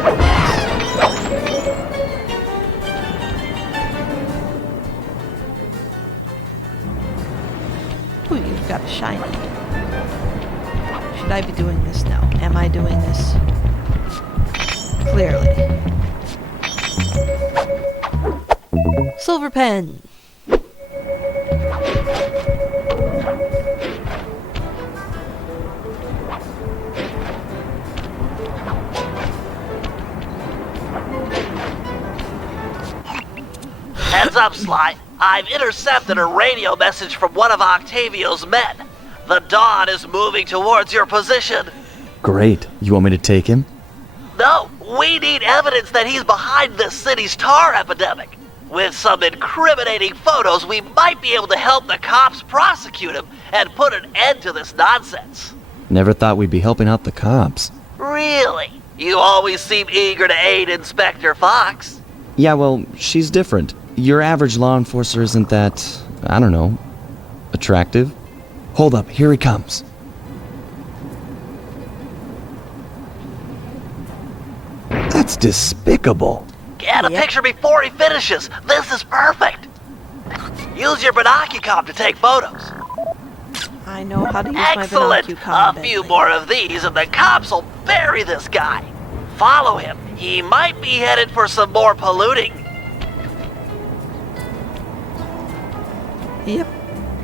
Ooh, you've got a shiny. Should I be doing this? No. Am I doing this? Clearly. Silver pen. Heads up, Sly. I've intercepted a radio message from one of Octavio's men. The Dawn is moving towards your position. Great. You want me to take him? No, we need evidence that he's behind this city's tar epidemic. With some incriminating photos, we might be able to help the cops prosecute him and put an end to this nonsense. Never thought we'd be helping out the cops. Really? You always seem eager to aid Inspector Fox. Yeah, well, she's different. Your average law enforcer isn't that, I don't know, attractive? Hold up, here he comes. That's despicable. Get a picture before he finishes. This is perfect. Use your binocucom to take photos. I know how to use Excellent. my binocular. A few more of these and the cops will bury this guy. Follow him. He might be headed for some more polluting. Yep.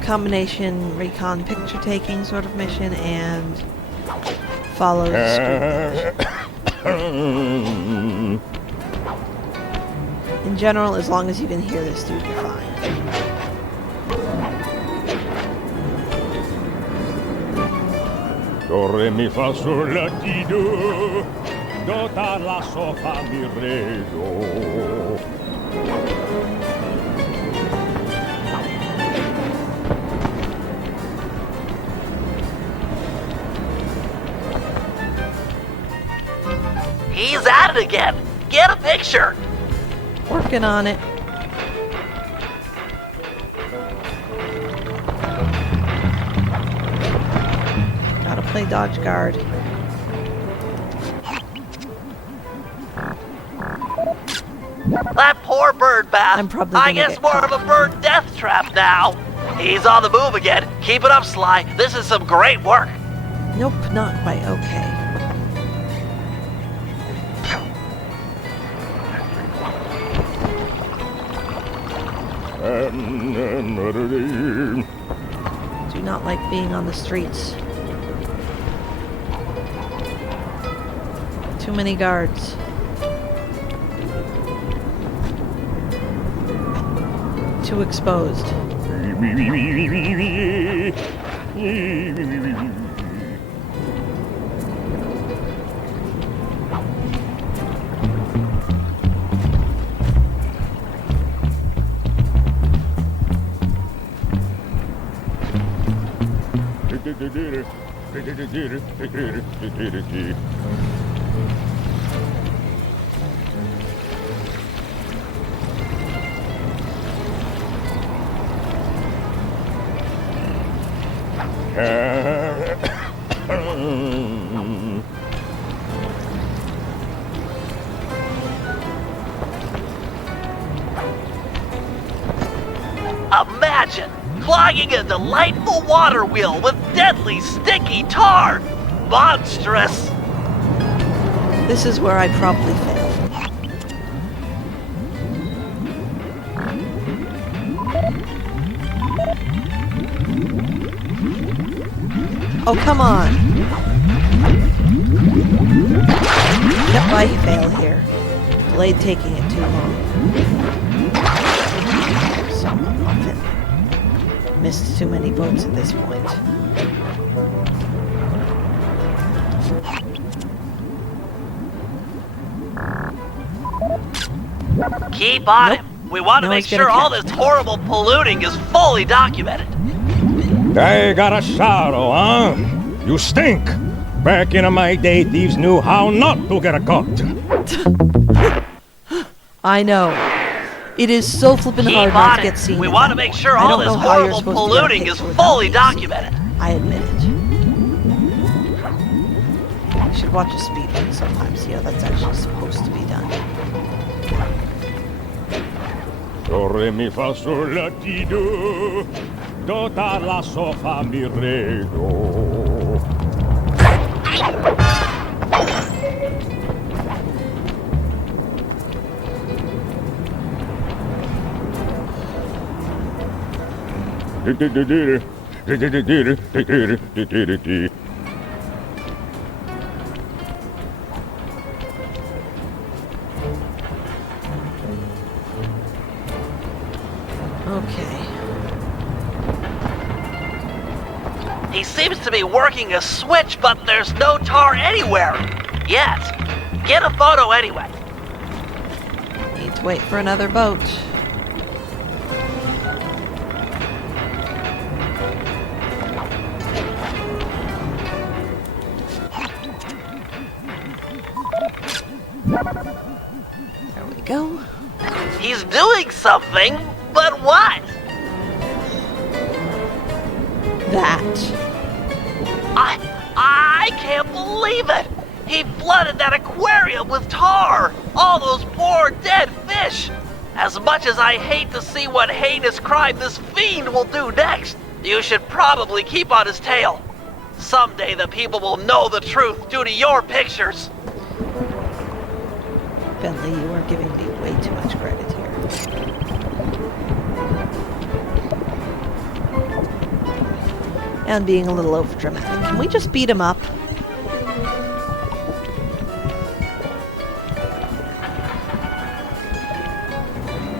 Combination recon picture taking sort of mission and follow the street. In general, as long as you can hear this dude, you're fine. Do re mi fa sol la ti do, do ta la so fa mi re do. He's at it again. Get a picture. Working on it. Gotta play dodge guard. That poor bird bath. I'm probably I gonna guess get more caught. of a bird death trap now. He's on the move again. Keep it up, Sly. This is some great work. Nope, not quite okay. Do not like being on the streets. Too many guards. Too exposed. Imagine clogging a delightful water wheel with deadly sticky tar. Monstrous. This is where I probably failed. Oh, come on. Yep, I fail here. Delayed taking it too long. Something. Missed too many boats at this point. Keep on him. We want to No make one's gonna sure all catch this horrible polluting is fully documented. I got a shadow, huh? You stink. Back in my day, thieves knew how not to get caught. I know. It is so flippin' Keep hard not on to get it. seen. We at want that to make point. sure I all don't this know how you're horrible supposed to get a polluting is picture without fully being seen. documented. I admit it. I should watch a speed thing sometime, see how that's actually supposed to be done. Do, re, mi, fa, sol, la, ti, do. Do, ta, la, so, fa, mi, re, do. Okay. He seems to be working a switch, but there's no tar anywhere. Yet. Get a photo anyway. Need to wait for another boat. There we go. He's doing something, but what? That. I can't believe it! He flooded that aquarium with tar! All those poor dead fish! As much as I hate to see what heinous crime this fiend will do next, you should probably keep on his tail. Someday the people will know the truth due to your pictures. Bentley, you are giving me way too much credit here. And being a little overdramatic. Can we just beat him up?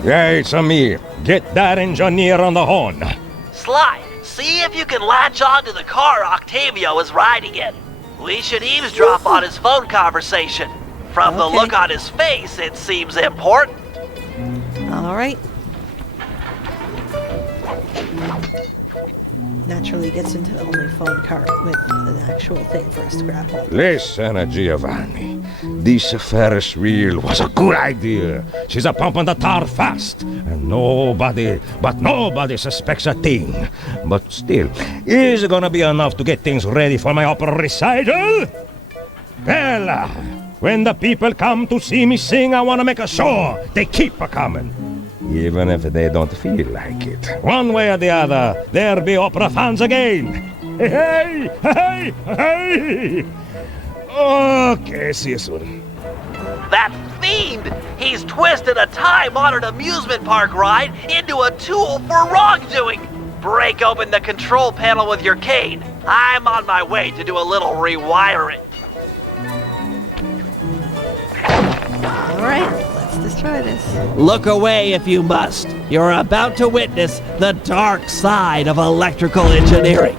Yeah, it's a me. Get that engineer on the horn. Sly, see if you can latch onto the car Octavio is riding in. We should eavesdrop on his phone conversation. From the Okay. look on his face, it seems important. Alright. Naturally gets into the only phone cart with an actual thing for us to grab hold of. Listen, Giovanni. This Ferris wheel was a good idea. She's a pumping the tar fast. And nobody suspects a thing. But still, is it gonna be enough to get things ready for my opera recital? Well, when the people come to see me sing, I wanna make sure they keep a-coming. Even if they don't feel like it. One way or the other, there'll be opera fans again. Hey, hey, hey, hey! Okay, see you soon. That fiend! He's twisted a time-honored amusement park ride into a tool for wrongdoing! Break open the control panel with your cane. I'm on my way to do a little rewiring. Alright, let's destroy this. Look away if you must. You're about to witness the dark side of electrical engineering.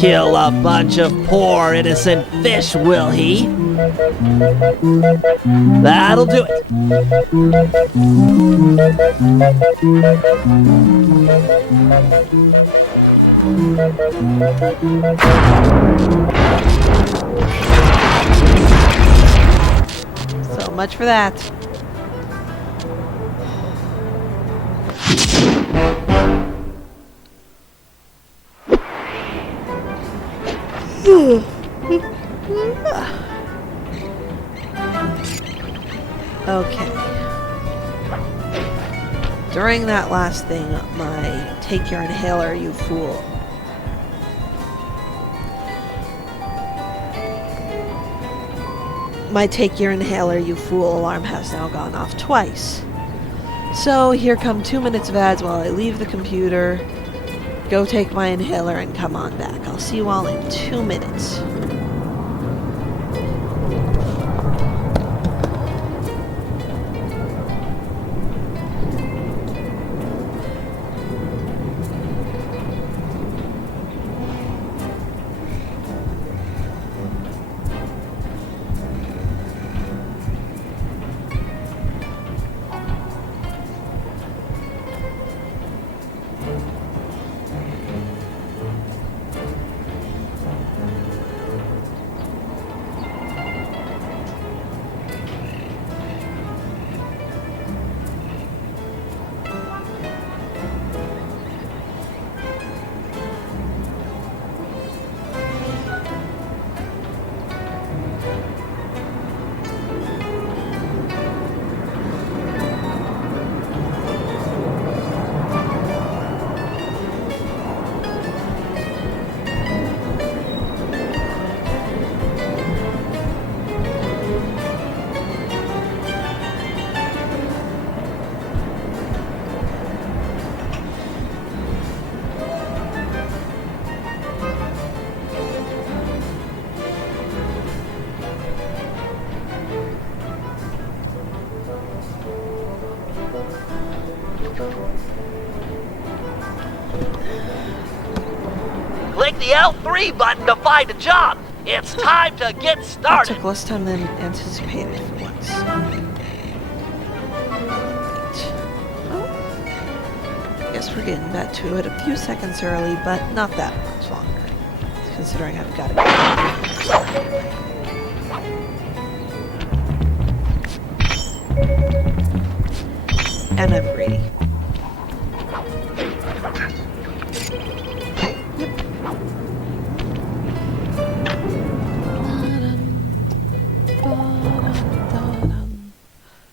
Kill a bunch of poor innocent fish, will he? That'll do it. So much for that. Okay. During that last thing, my take your inhaler, you fool. My take your inhaler, you fool alarm has now gone off twice. So here come 2 minutes of ads while I leave the computer, go take my inhaler, and come on back. I'll see you all in 2 minutes. Click the L3 button to find a job. It's time to get It started. took less time than anticipated for once. Oh. Guess we're getting back to it a few seconds early, but not that much longer. Considering I've got to go. And I'm greedy.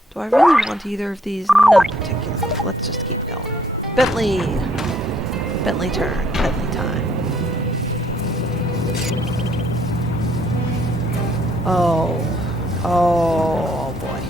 Do I really want either of these? Not particularly. Let's just keep going. Bentley! Bentley turn. Bentley time. Oh. Oh boy.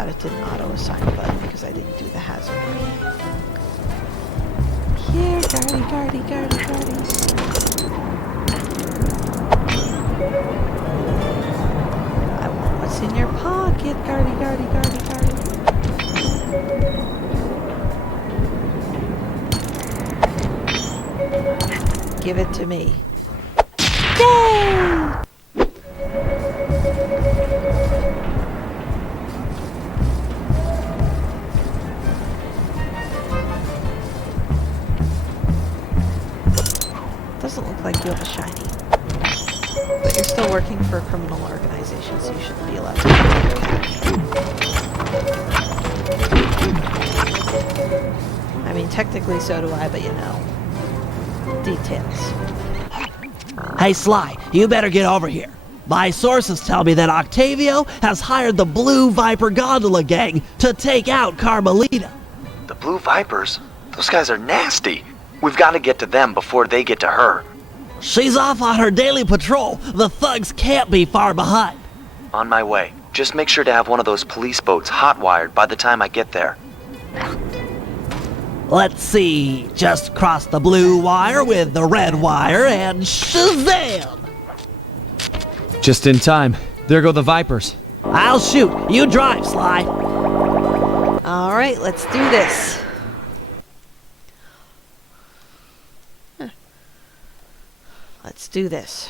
It didn't auto-assign a button because I didn't do the hazard. Here, guardy. I want what's in your pocket, guardy. Give it to me. Yay! Doesn't look like you have a shiny. But you're still working for a criminal organization, so you shouldn't be allowed to do that. I mean, technically so do I, but you know. Details. Hey, Sly, you better get over here. My sources tell me that Octavio has hired the Blue Viper Gondola Gang to take out Carmelita. The Blue Vipers? Those guys are nasty. We've got to get to them before they get to her. She's off on her daily patrol. The thugs can't be far behind. On my way. Just make sure to have one of those police boats hot-wired by the time I get there. Let's see. Just cross the blue wire with the red wire and shazam! Just in time. There go the Vipers. I'll shoot. You drive, Sly. Alright, let's do this. Let's do this.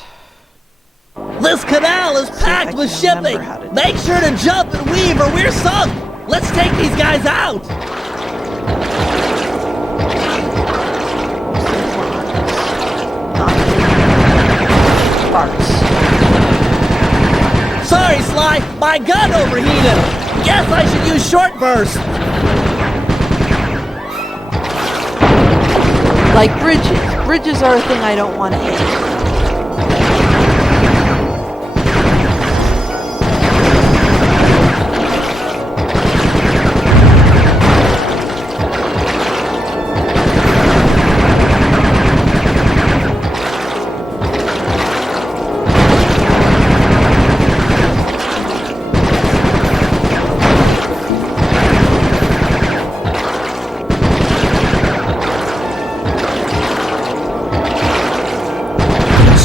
This canal is packed with shipping. Make sure to jump and weave or we're sunk. Let's take these guys out. Sorry, Sly. My gun overheated. Guess I should use short burst. Like bridges. Bridges are a thing I don't want to hit.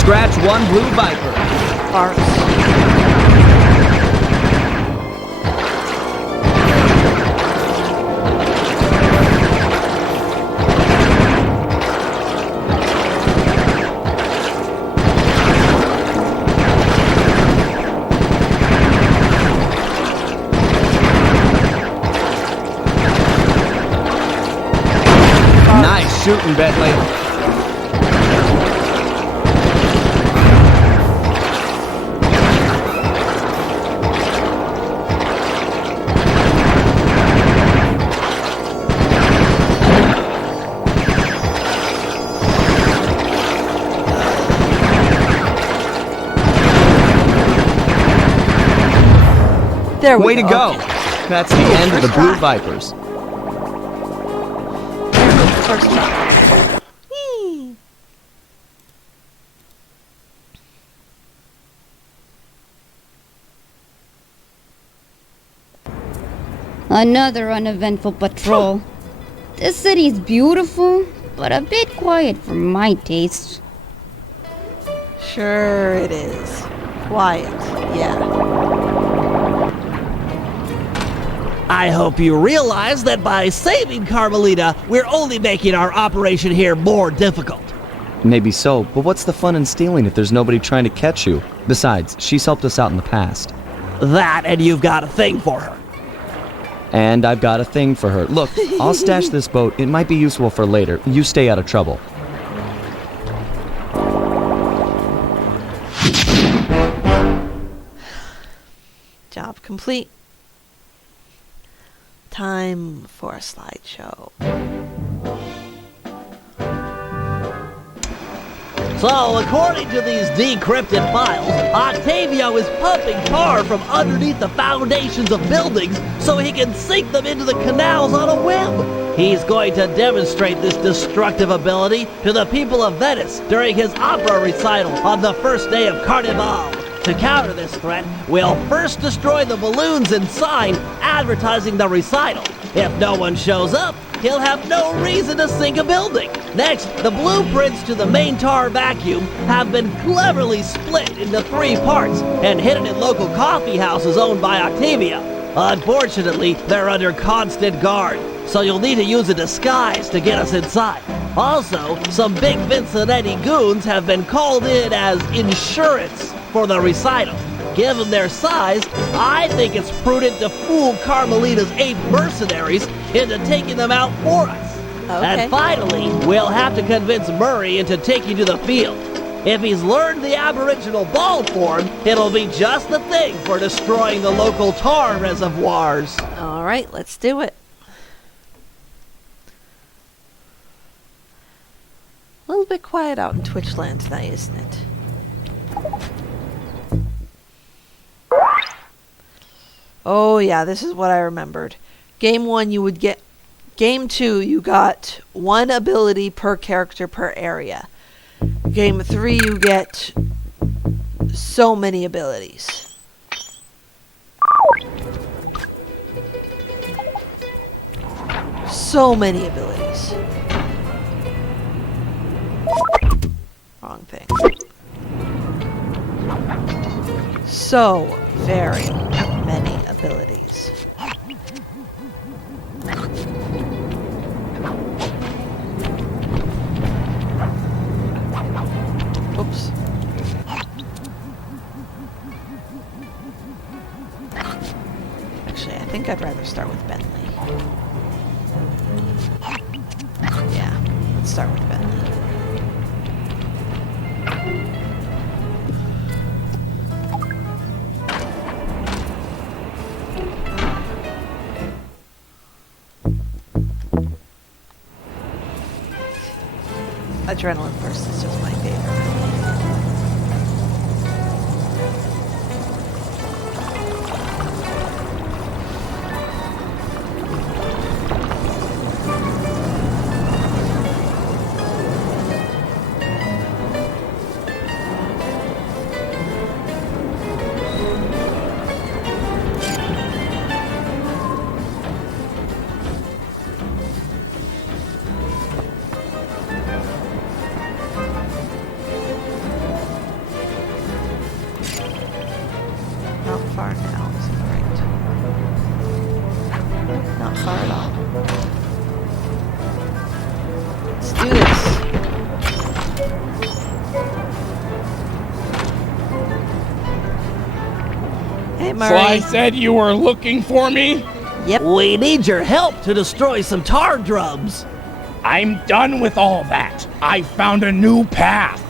Scratch one Blue Viper. Parts. Nice shooting, Bentley. There we Way to go. That's the end of the Blue Vipers. First try. Whee! Another uneventful patrol. This city's beautiful, but a bit quiet for my taste. Sure it is. Quiet, yeah. I hope you realize that by saving Carmelita, we're only making our operation here more difficult. Maybe so, but what's the fun in stealing if there's nobody trying to catch you? Besides, she's helped us out in the past. That, and you've got a thing for her. And I've got a thing for her. Look, I'll stash this boat. It might be useful for later. You stay out of trouble. Job complete. Time for a slideshow. So, according to these decrypted files, Octavio is pumping tar from underneath the foundations of buildings so he can sink them into the canals on a whim. He's going to demonstrate this destructive ability to the people of Venice during his opera recital on the first day of Carnival. To counter this threat, we'll first destroy the balloons and sign advertising the recital. If no one shows up, he'll have no reason to sink a building. Next, the blueprints to the main tar vacuum have been cleverly split into 3 parts and hidden in local coffee houses owned by Octavia. Unfortunately, they're under constant guard, so you'll need to use a disguise to get us inside. Also, some big Vincinetti goons have been called in as insurance for the recital. Given their size, I think it's prudent to fool Carmelita's 8 mercenaries into taking them out for us. Okay. And finally, we'll have to convince Murray into taking to the field. If he's learned the aboriginal ball form, it'll be just the thing for destroying the local tar reservoirs. All right, let's do it. A little bit quiet out in Twitch land tonight, isn't it? Oh yeah, this is what I remembered. Game 1 you would get... Game 2 you got 1 ability per character per area. Game 3 you get so many abilities. So many abilities. Wrong thing. So very many abilities. Oops. Actually, I think I'd rather start with Bentley. Yeah, let's start with Bentley. Adrenaline Burst is just my favorite. Not far now, is it right? Not far at all. Let's do this. Hey, Murray. Sly said you were looking for me? Yep. We need your help to destroy some tar drums. I'm done with all that. I found a new path.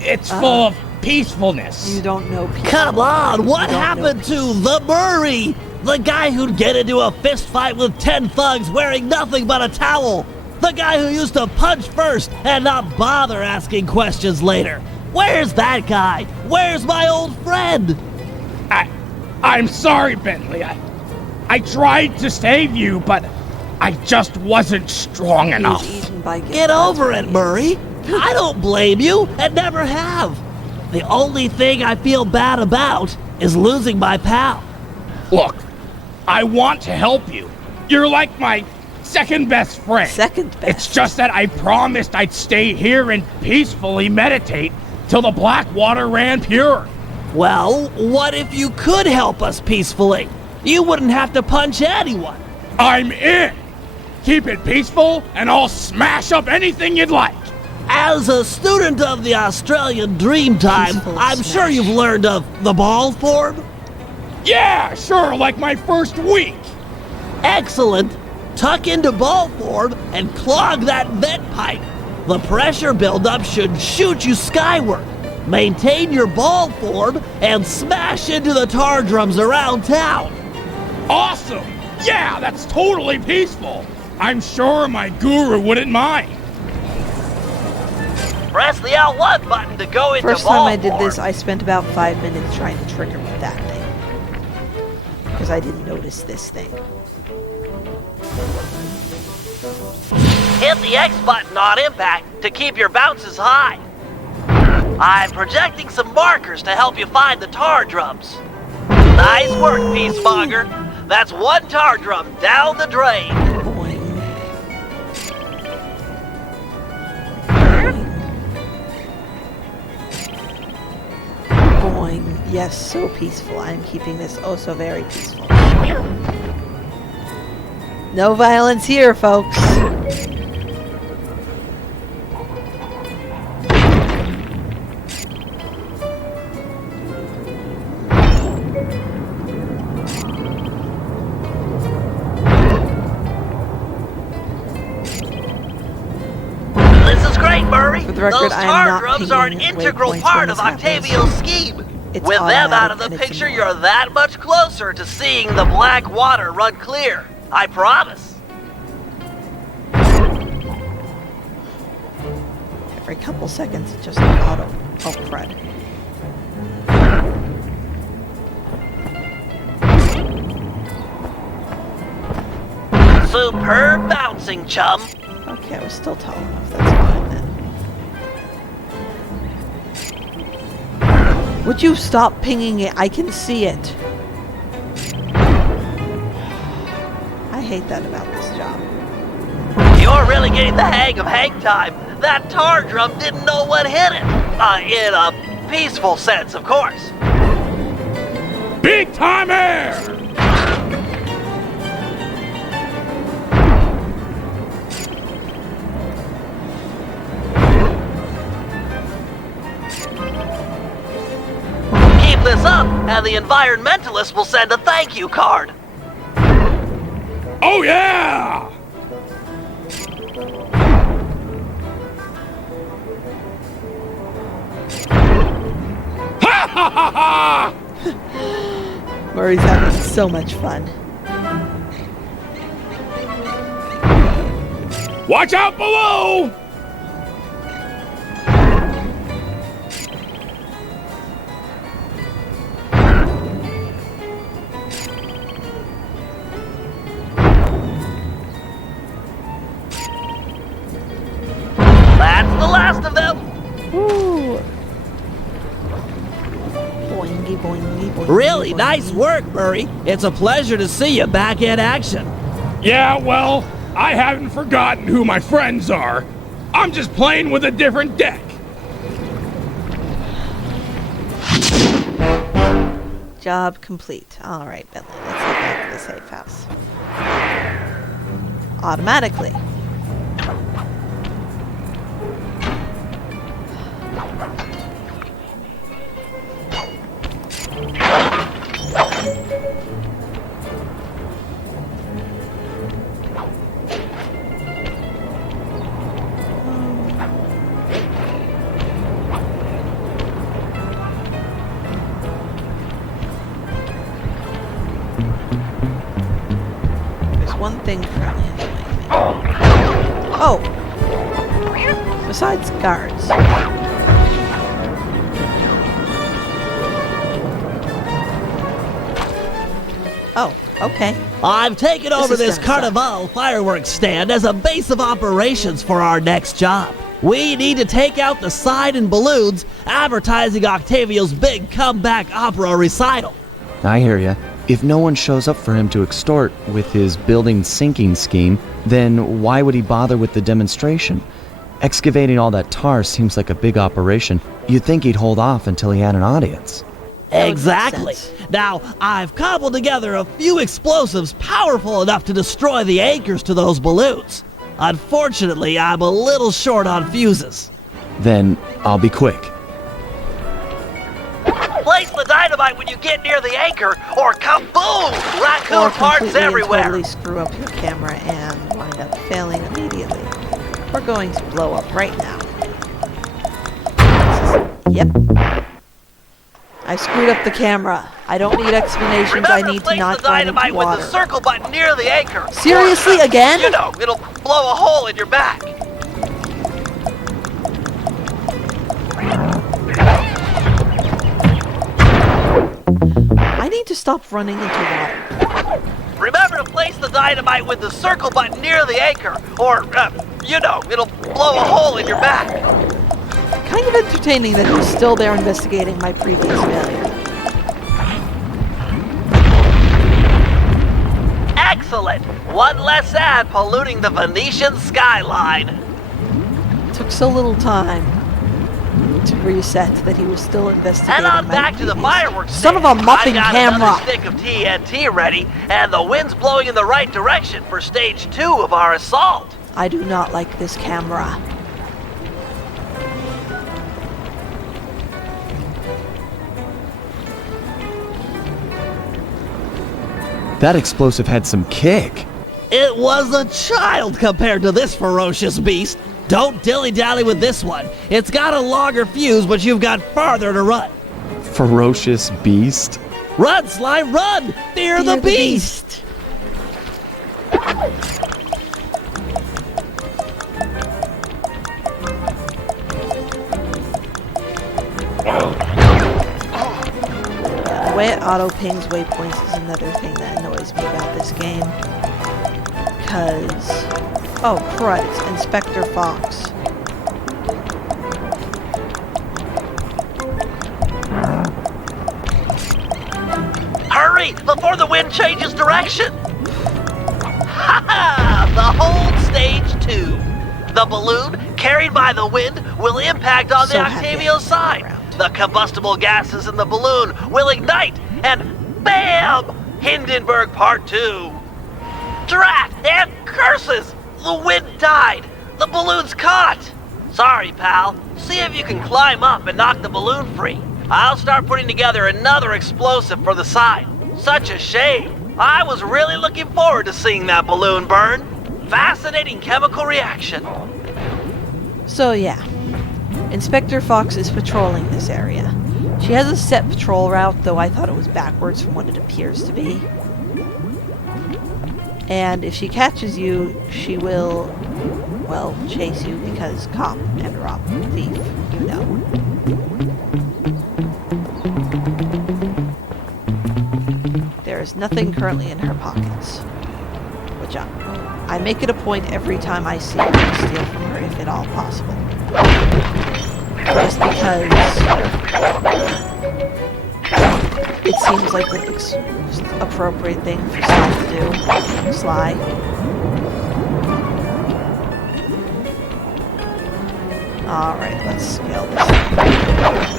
It's full of peacefulness. You don't know people. Come on, what happened to the Murray? The guy who'd get into a fist fight with 10 thugs wearing nothing but a towel. The guy who used to punch first and not bother asking questions later. Where's that guy? Where's my old friend? I'm sorry, Bentley. I tried to save you, but I just wasn't strong enough. Get over it, Murray. I don't blame you and never have. The only thing I feel bad about is losing my pal. Look, I want to help you, You're like my second best friend. Second best. It's just that I promised I'd stay here and peacefully meditate till the black water ran pure. Well, what if you could help us peacefully? You wouldn't have to punch anyone. I'm in. Keep it peaceful and I'll smash up anything you'd like. As a student of the Australian Dreamtime, Peaceful I'm smash. sure you've learned of the ball form. Yeah, sure, like my first week. Excellent. Tuck into ball form and clog that vent pipe. The pressure buildup should shoot you skyward. Maintain your ball form and smash into the tar drums around town. Awesome. Yeah, that's totally peaceful. I'm sure my guru wouldn't mind. Press the L1 button to go into First ball time I did form. this, I spent about 5 minutes trying to trigger with that thing. Because I didn't notice this thing. Hit the X button on impact to keep your bounces high. I'm projecting some markers to help you find the tar drums. Nice work, Peacemonger. That's one tar drum down the drain. Boing. Boing. Yes, so peaceful. I'm keeping this oh so very peaceful. No violence here, folks. This is great, Murray. For the record, Those I am tar not drums are an pinging integral waypoints part when of this happens. Octavio's scheme. It's With them out of automatic the and it's picture, immediate. you're that much closer to seeing the black water run clear. I promise. Every couple seconds, it just auto. Oh, crud. Superb bouncing, chum. Okay, I was still tall enough. That's fine then. Would you stop pinging it? I can see it. I hate that about this job. You're really getting the hang of hang time. That tar drum didn't know what hit it. In a peaceful sense, of course. Big time air! Keep this up, and the environmentalist will send a thank you card. Oh yeah! Ha ha ha ha! Murray's having so much fun. Watch out below! That's the last of them. Woo! Boingy, boingy, boingy. Really boingy. nice work, Murray. It's a pleasure to see you back in action. Yeah, well, I haven't forgotten who my friends are. I'm just playing with a different deck. Job complete. All right, Bentley. Let's head back to the safe house. Automatically. There's one thing currently annoying me. Oh! Besides guards. Oh, okay. I've taken over is this gonna suck. Carnival fireworks stand as a base of operations for our next job. We need to take out the sign and balloons advertising Octavio's big comeback opera recital. I hear ya. If no one shows up for him to extort with his building sinking scheme, then why would he bother with the demonstration? Excavating all that tar seems like a big operation. You'd think he'd hold off until he had an audience. Exactly. Now, I've cobbled together a few explosives powerful enough to destroy the anchors to those balloons. Unfortunately, I'm a little short on fuses. Then I'll be quick. Place the dynamite when you get near the anchor, or kaboom! Raccoon Or parts completely and everywhere. totally screw up your camera and wind up failing immediately. We're going to blow up right now. Yep. I screwed up the camera. I don't need explanations. Remember I need to place not the go into dynamite with water. the circle button near the anchor. Seriously, Or, again? You know, it'll blow a hole in your back. I need to stop running into water. Remember to place the dynamite with the circle button near the anchor, or, you know, it'll blow a hole in your back. Kind of entertaining that he's still there investigating my previous failure. Excellent! One less ad polluting the Venetian skyline. It took so little time to reset that he was still investigating Head on my back to the previous- fireworks Son of a stand. muffin I've got camera! another stick of TNT ready, and the wind's blowing in the right direction for stage 2 of our assault. I do not like this camera. That explosive had some kick. It was a child compared to this ferocious beast. Don't dilly-dally with this one. It's got a longer fuse, but you've got farther to run. Ferocious beast? Run, Sly, run! Fear the beast! The way it auto-pings waypoints is another thing that annoys me about this game. Because... oh, crud, it's Inspector Fox. Hurry, before the wind changes direction! Ha ha! The whole stage 2. The balloon, carried by the wind, will impact on the So happy Octavio side. The combustible gases in the balloon will ignite, and BAM! Hindenburg Part 2. Drat and curses! The wind died! The balloon's caught! Sorry, pal. See if you can climb up and knock the balloon free. I'll start putting together another explosive for the side. Such a shame. I was really looking forward to seeing that balloon burn. Fascinating chemical reaction. So yeah, Inspector Fox is patrolling this area. She has a set patrol route, though I thought it was backwards from what it appears to be. And if she catches you, she will, well, chase you because cop and rob thief, you know. There is nothing currently in her pockets, which I make it a point every time I see her to steal from her if at all possible. Just because it seems like the appropriate thing for Sly to do. Sly. Alright, let's scale this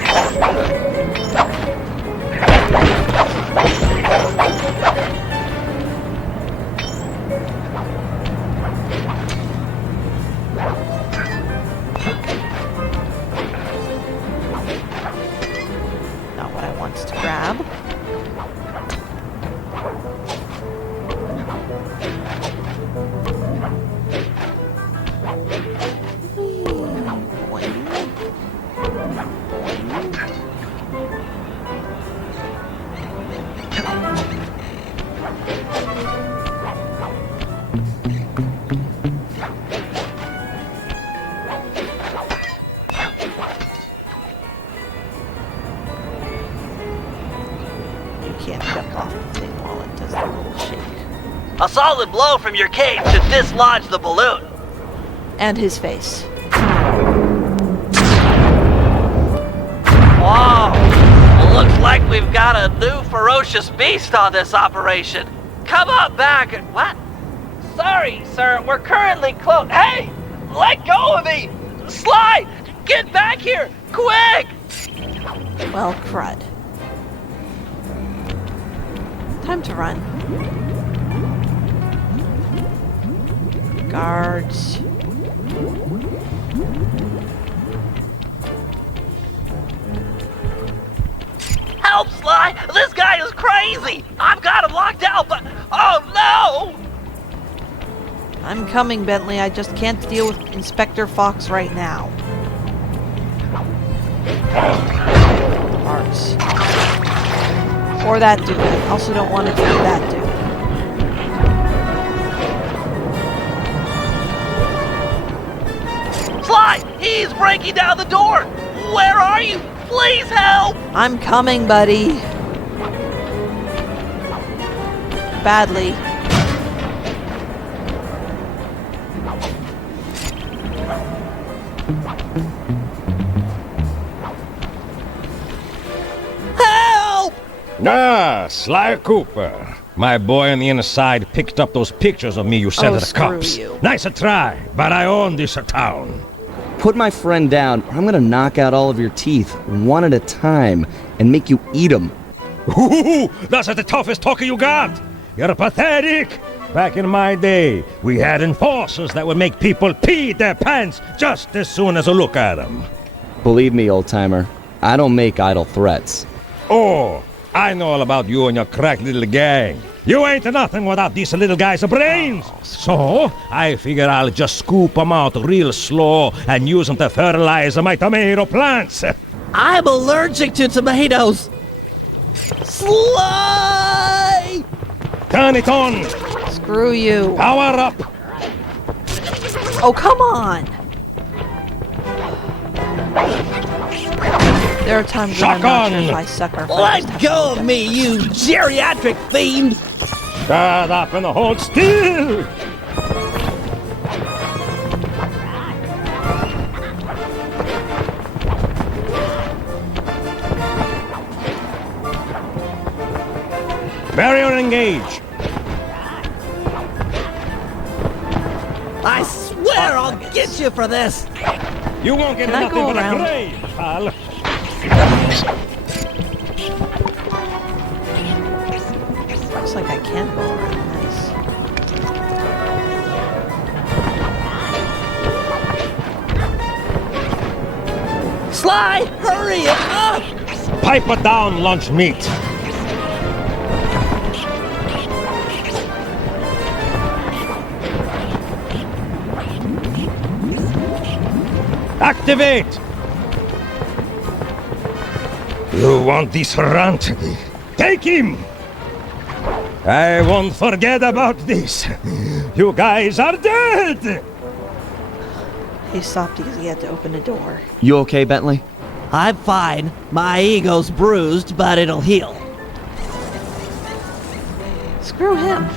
Not what I want to grab. A solid blow from your cane should dislodge the balloon. And his face. Whoa! Looks like we've got a new ferocious beast on this operation. Come on back. What? Sorry, sir. We're currently closed. Hey! Let go of me! Sly! Get back here! Quick! Well, crud. Time to run. Guards. Help, Sly! This guy is crazy! I've got him locked out, but... Oh, no! I'm coming, Bentley. I just can't deal with Inspector Fox right now. Guards. Or that dude. I also don't want to do that dude. Sly! He's breaking down the door! Where are you? Please help! I'm coming, buddy. Badly. Help! Ah, Sly Cooper. My boy on the inside picked up those pictures of me you sent Oh, to the cops. screw you. Nice a try, but I own this town. Put my friend down, or I'm gonna knock out all of your teeth, one at a time, and make you eat them. Ooh, that's the toughest talker you got. You're pathetic. Back in my day, we had enforcers that would make people pee their pants just as soon as a look at them. Believe me, old-timer, I don't make idle threats. Oh, I know all about you and your crack little gang. You ain't nothing without these little guys' brains. So, I figure I'll just scoop them out real slow and use them to fertilize my tomato plants. I'm allergic to tomatoes. Sly! Turn it on. Screw you. Power up. Oh, come on. There are times when I'm not sure if I suck or if I just Let have go of me, you geriatric fiend! Shut up and hold still. Barrier engage. I swear I'll get you for this! You won't get Can I nothing go but around? a grave, pal. Looks like I can go around. Nice. Sly, hurry up! Pipe it down, lunch meat. Activate! You want this runt? Take him! I won't forget about this. You guys are dead! He stopped because he had to open a door. You okay, Bentley? I'm fine. My ego's bruised, but it'll heal. Screw him.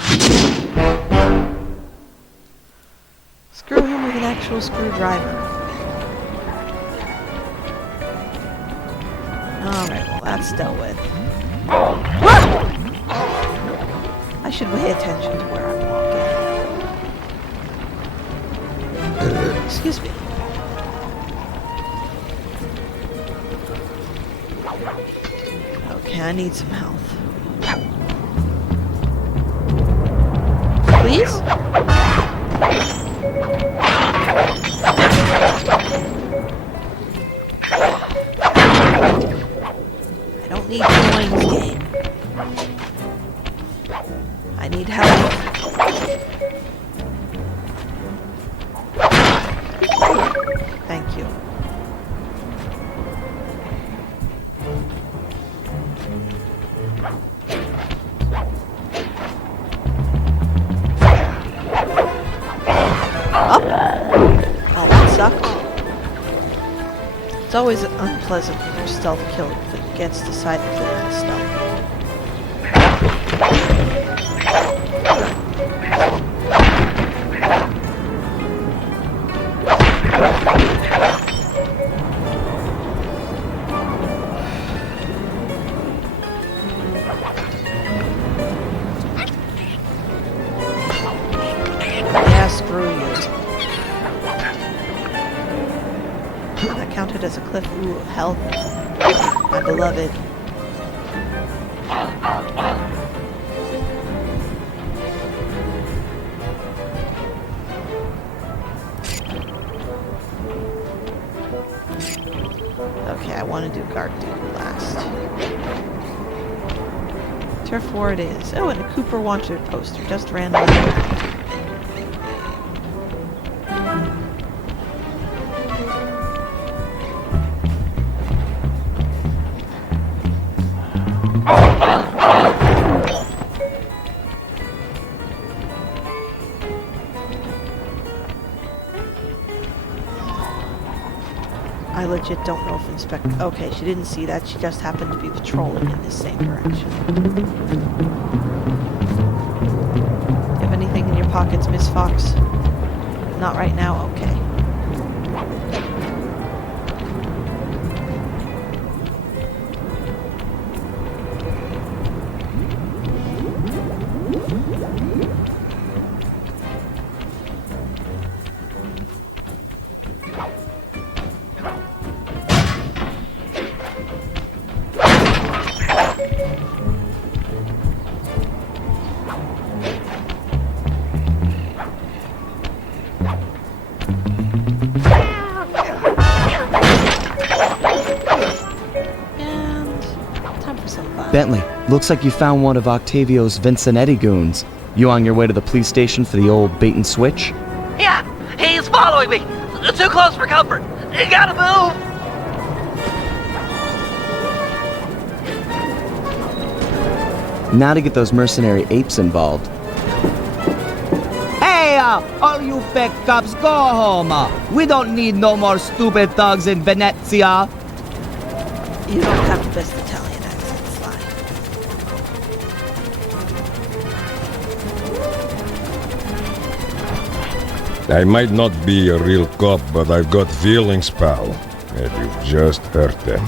Screw him with an actual screwdriver. Alright, well that's dealt with. I should pay attention to where I'm walking. Excuse me. Okay, I need some health. Please? I don't need coins, game. I need help. Thank you. Up? Oh, that sucked. It's always unpleasant when you're stealth killed if it gets decidedly unstealth. That counted as a cliff. Ooh, health. My beloved. Okay, I want to do guard duty last. Turf War it is. Oh, and a Cooper wanted poster just randomly. I legit don't know if Inspector... Okay, she didn't see that. She just happened to be patrolling in this same direction. You have anything in your pockets, Miss Fox? Not right now? Okay. Bentley, looks like you found one of Octavio's Vincennetti goons. You on your way to the police station for the old bait and switch? Yeah, he's following me. Too close for comfort. You gotta move. Now to get those mercenary apes involved. Hey, all you fake cops, go home. We don't need no more stupid thugs in Venezia. You don't have the best Italian accent, Sly. I might not be a real cop, but I've got feelings, pal. And you've just hurt them.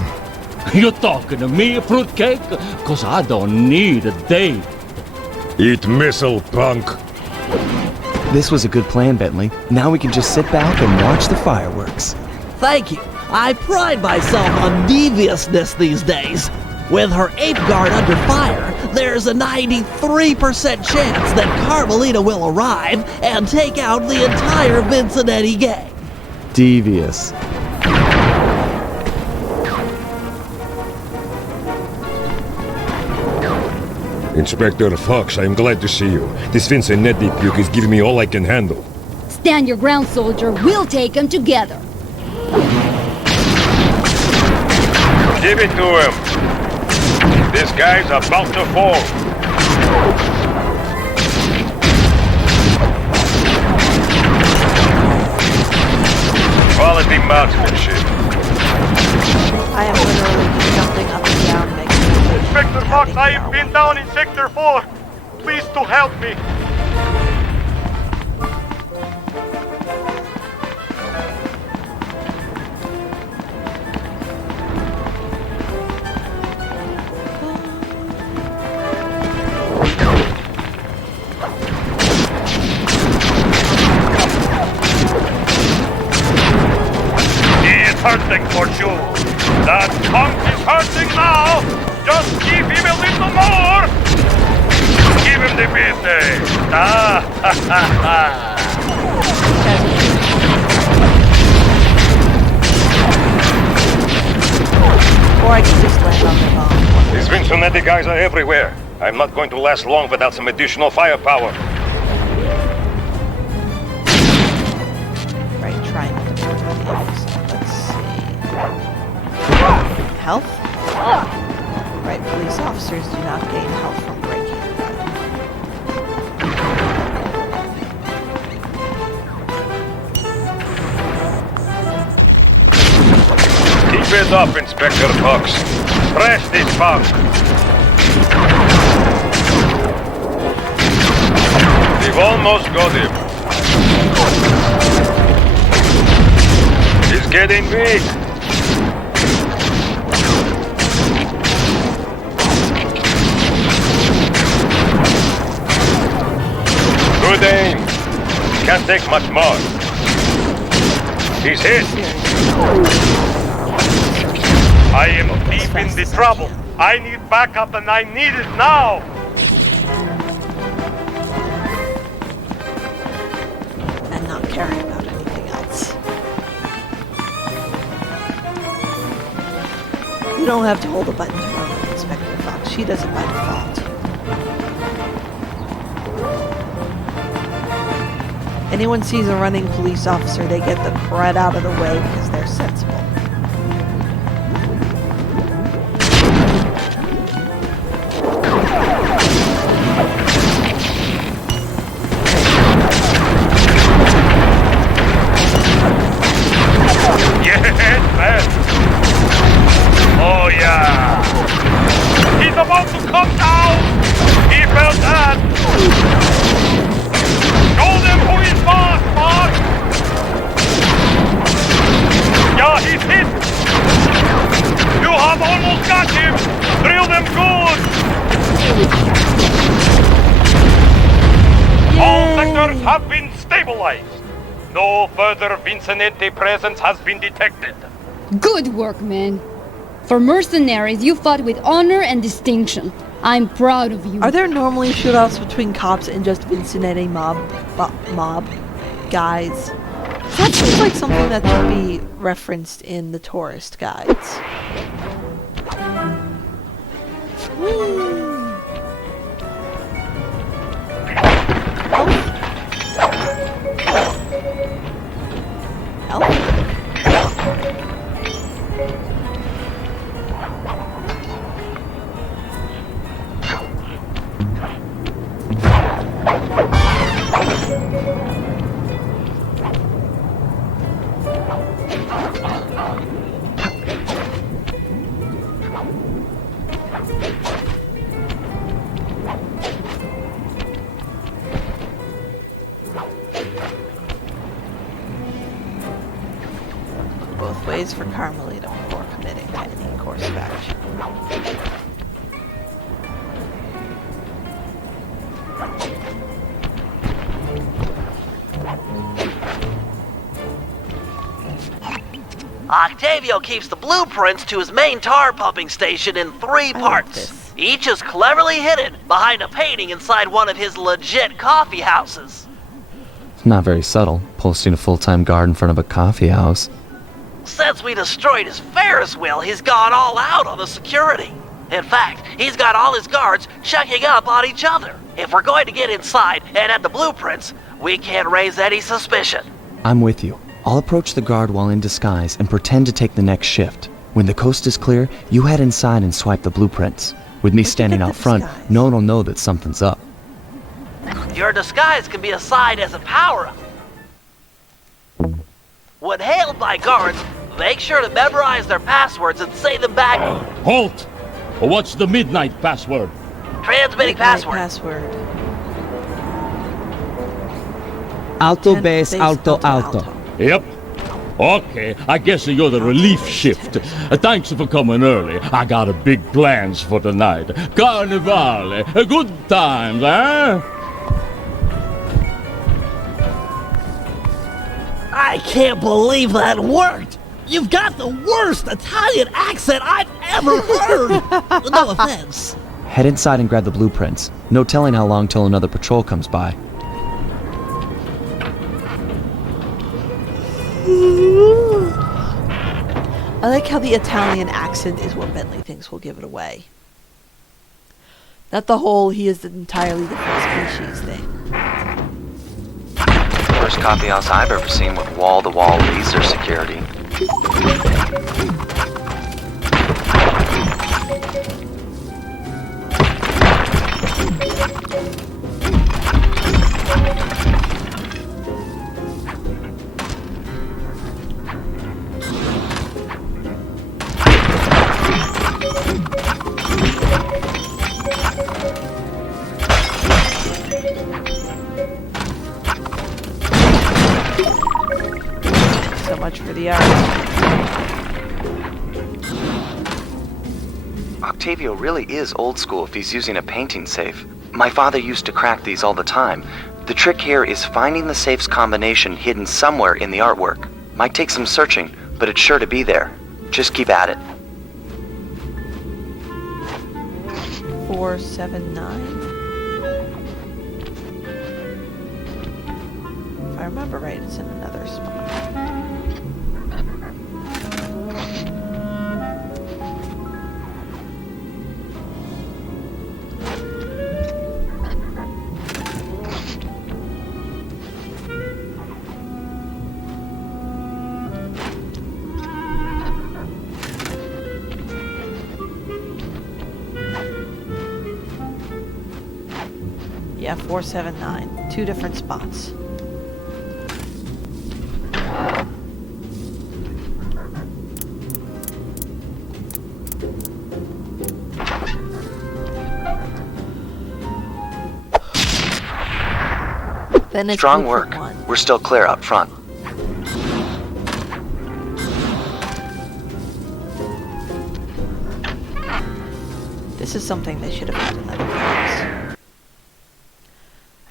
You talking to me, fruitcake? Cause I don't need a date. Eat missile, punk. This was a good plan, Bentley. Now we can just sit back and watch the fireworks. Thank you. I pride myself on deviousness these days. With her ape guard under fire, there's a 93% chance that Carmelita will arrive and take out the entire Vincennetti gang. Devious. Inspector Fox, I'm glad to see you. This Vincennetti puke is giving me all I can handle. Stand your ground, soldier. We'll take them together. Give it to him. This guy's about to fall. Quality marksmanship. I am literally jumping up and down, making Inspector Fox, I have been down in Sector 4. Please to help me. Hurting for you. That punk is hurting now. Just give him a little more. Give him the business. Ah, ha, ha, ha. Or I can just land on the bomb. These Vincennetti guys are everywhere. I'm not going to last long without some additional firepower. Right, trying to burn the eggs. Let's see. Health? Right, police officers do not gain health from breaking. Keep it up, Inspector Fox. Press this punk. We've almost got him. He's getting big. Good aim. Can't take much more. He's hit. I am deep in the trouble. I need backup and I need it now. And not caring about anything else. You don't have to hold a button to run with Inspector Fox. She does it by default. Anyone sees a running police officer, they get the crud out of the way because they're sensible. Yes, man. Oh, yeah. He's about to come down. He felt that. Show them who is boss, boss. Yeah, he's hit. You have almost got him. Drill them good. All sectors have been stabilized. No further Vicinante presence has been detected. Good work, man. For mercenaries, you fought with honor and distinction. I'm proud of you. Are there normally shootouts between cops and just Vicinante mob guys? That seems like something that could be referenced in the tourist guides. Both ways for Carmelita before committing to any course of action. Octavio keeps the blueprints to his main tar pumping station in 3 parts. Each is cleverly hidden behind a painting inside one of his legit coffee houses. Not very subtle, posting a full-time guard in front of a coffee house. Since we destroyed his Ferris wheel, he's gone all out on the security. In fact, he's got all his guards checking up on each other. If we're going to get inside and at the blueprints, we can't raise any suspicion. I'm with you. I'll approach the guard while in disguise and pretend to take the next shift. When the coast is clear, you head inside and swipe the blueprints. With me standing out front, no one will know that something's up. Your disguise can be assigned as a power-up. When hailed by guards, make sure to memorize their passwords and say them back. Halt! What's the midnight password? Transmitting password. Alto base, alto, alto. Yep. Okay, I guess you're the relief shift. Thanks for coming early. I got a big plans for tonight. Carnivale, good times, eh? I can't believe that worked! You've got the worst Italian accent I've ever heard! No offense. Head inside and grab the blueprints. No telling how long till another patrol comes by. I like how the Italian accent is what Bentley thinks will give it away. Not the whole he is entirely different species thing. First coffee house I've ever seen with wall-to-wall laser security. So much for the art. Octavio really is old school if he's using a painting safe. My father used to crack these all the time. The trick here is finding the safe's combination hidden somewhere in the artwork. Might take some searching, but it's sure to be there. Just keep at it. 479. If I remember right, it's in another spot. Yeah, 479. 2 different spots. Then it's Strong group work. of 1. We're still clear out front. This is something they should have had in other games.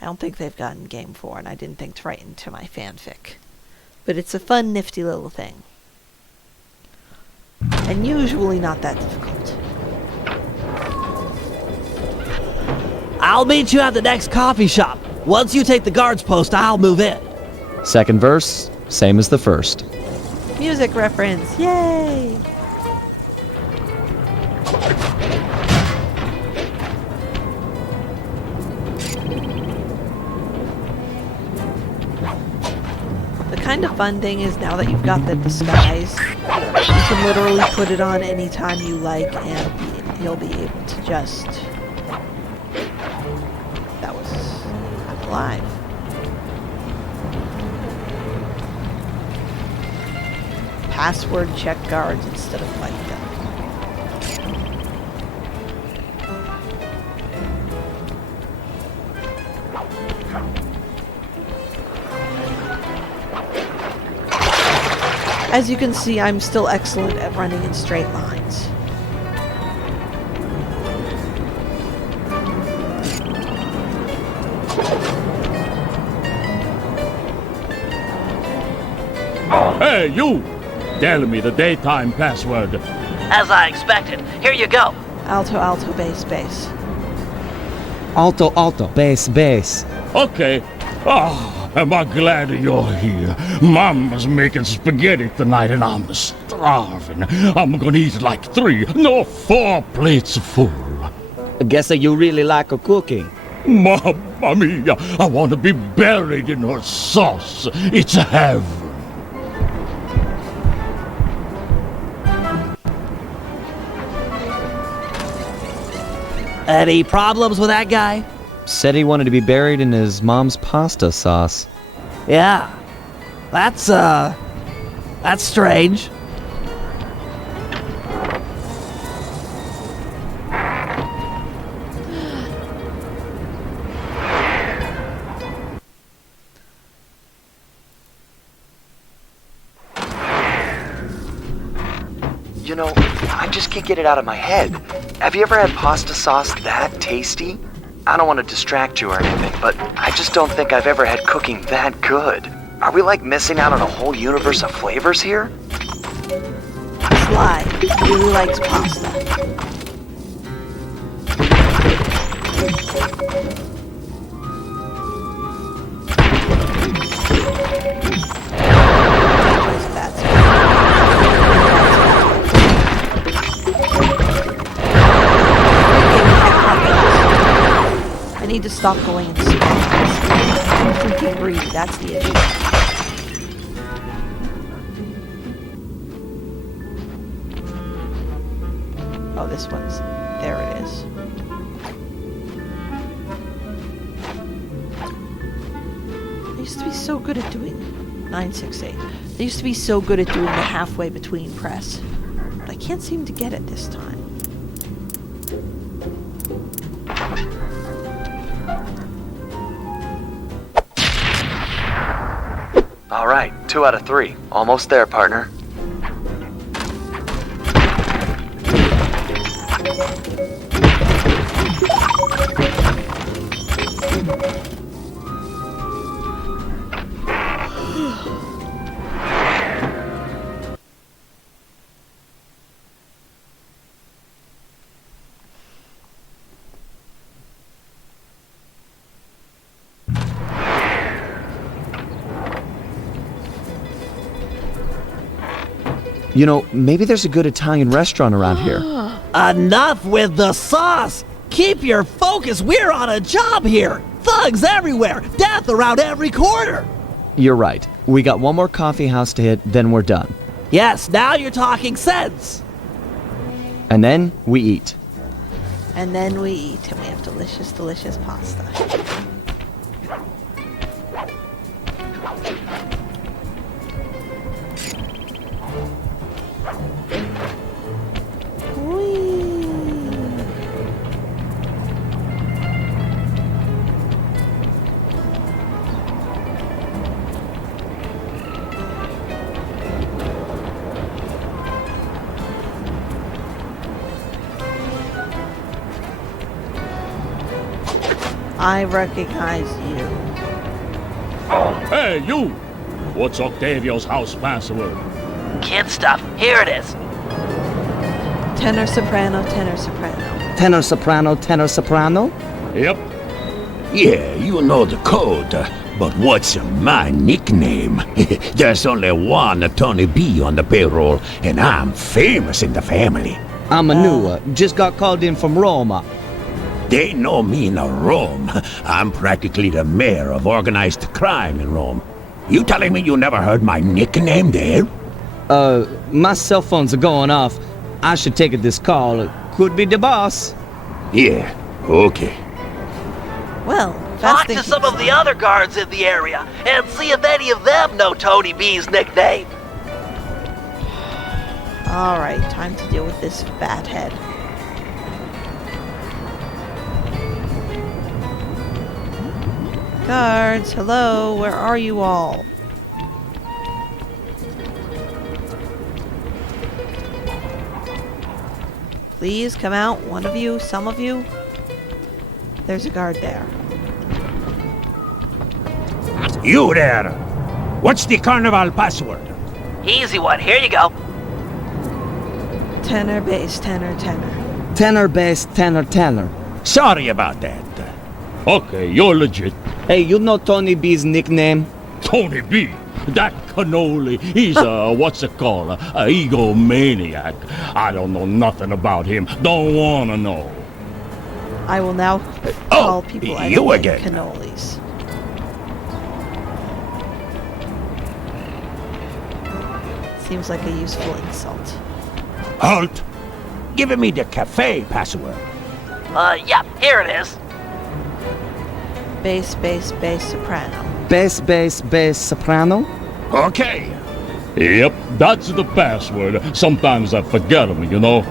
I don't think they've gotten Game 4, and I didn't think to write into my fanfic. But it's a fun, nifty little thing. And usually not that difficult. I'll meet you at the next coffee shop. Once you take the guard's post, I'll move in. Second verse, same as the first. Music reference, yay! The kind of fun thing is now that you've got the disguise, you can literally put it on anytime you like and you'll be able to just... That was... I'm alive. Password check guards instead of fight them. As you can see, I'm still excellent at running in straight lines. Hey, you! Tell me the daytime password. As I expected. Here you go. Alto, alto, bass, bass. Alto, alto, bass, bass. Okay. Oh, am I glad you're here. Mama's making spaghetti tonight and I'm starving. I'm gonna eat like 3, no 4 plates full. I guess you really like cooking. Mamma mia, I want to be buried in her sauce. It's heaven. Any problems with that guy? Said he wanted to be buried in his mom's pasta sauce. Yeah. That's strange. You know, I just can't get it out of my head. Have you ever had pasta sauce that tasty? I don't want to distract you or anything, but I just don't think I've ever had cooking that good. Are we like missing out on a whole universe of flavors here? Sly really likes pasta. I need to stop going in spawns. I'm freaking greedy, that's the issue. Oh, this one's... there it is. I used to be so good at doing... 968. I used to be so good at doing the halfway between press. But I can't seem to get it this time. All right, 2 out of 3. Almost there, partner. You know, maybe there's a good Italian restaurant around here. Enough with the sauce! Keep your focus, we're on a job here! Thugs everywhere, death around every corner! You're right. We got one more coffee house to hit, then we're done. Yes, now you're talking sense! And then we eat. And then we eat, and we have delicious, delicious pasta. I recognize you. Hey, you! What's Octavio's house password? Kid stuff. Here it is. Tenor soprano, tenor soprano. Tenor soprano, tenor soprano? Yep. Yeah, you know the code. But what's my nickname? There's only one Tony B on the payroll, and I'm famous in the family. I'm a new just got called in from Roma. They know me in Rome. I'm practically the mayor of organized crime in Rome. You telling me you never heard my nickname there? My cell phones are going off. I should take this call. Could be the boss. Yeah, okay. Well, talk to some of the other guards in the area and see if any of them know Tony B's nickname. Alright, time to deal with this fathead. Guards, hello, where are you all? Please come out, one of you, some of you. There's a guard there. You there! What's the carnival password? Easy one, here you go. Tenor, bass, tenor, tenor. Tenor, bass, tenor, tenor. Sorry about that. Okay, you're legit. Hey, you know Tony B's nickname? Tony B? That cannoli, he's a, what's it called, a egomaniac. I don't know nothing about him, don't wanna know. I will now call people you again. cannolis. Seems like a useful insult. Halt! Give me the cafe password. Yeah, here it is. Bass, bass, bass, soprano. Bass, bass, bass, soprano? Okay. Yep, that's the password. Sometimes I forget them, you know.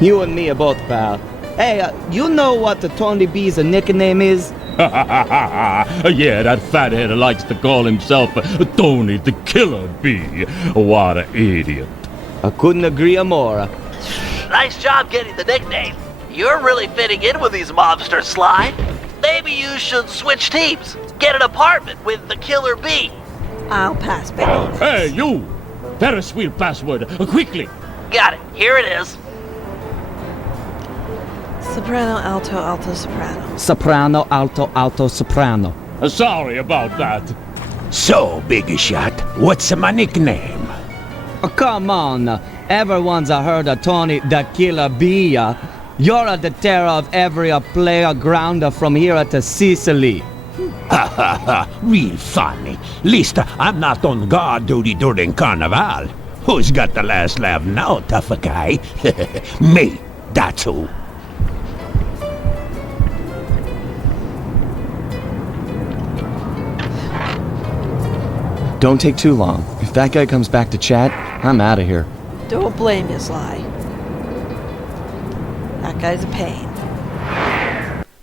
You and me are both, pal. Hey, you know what the Tony B's nickname is? Yeah, that fathead likes to call himself Tony the Killer Bee. What an idiot. I couldn't agree more. Nice job getting the nickname. You're really fitting in with these mobsters, Sly. Maybe you should switch teams. Get an apartment with the Killer Bee. I'll pass, baby. Hey, you! Ferris wheel password, quickly! Got it. Here it is. Soprano, alto, alto, soprano. Soprano, alto, alto, soprano. Sorry about that. So, Big Shot, what's my nickname? Oh, come on. Everyone's heard of Tony the Killer Bee. You're the terror of every playground from here to Sicily. Ha ha ha, real funny. Least I'm not on guard duty during Carnival. Who's got the last laugh now, tough guy? Me, that's who. Don't take too long. If that guy comes back to chat, I'm out of here. Don't blame you, Sly. That guy's a pain.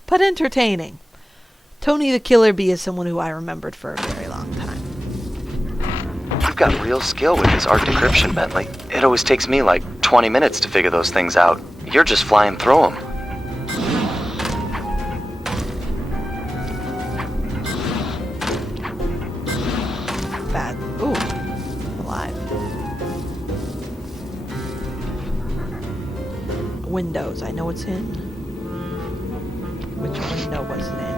But entertaining. Tony the Killer Bee is someone who I remembered for a very long time. You've got real skill with this art decryption, Bentley. It always takes me like 20 minutes to figure those things out. You're just flying through them. Bad. Ooh. Alive. Windows. I know it's in. Which window was it in?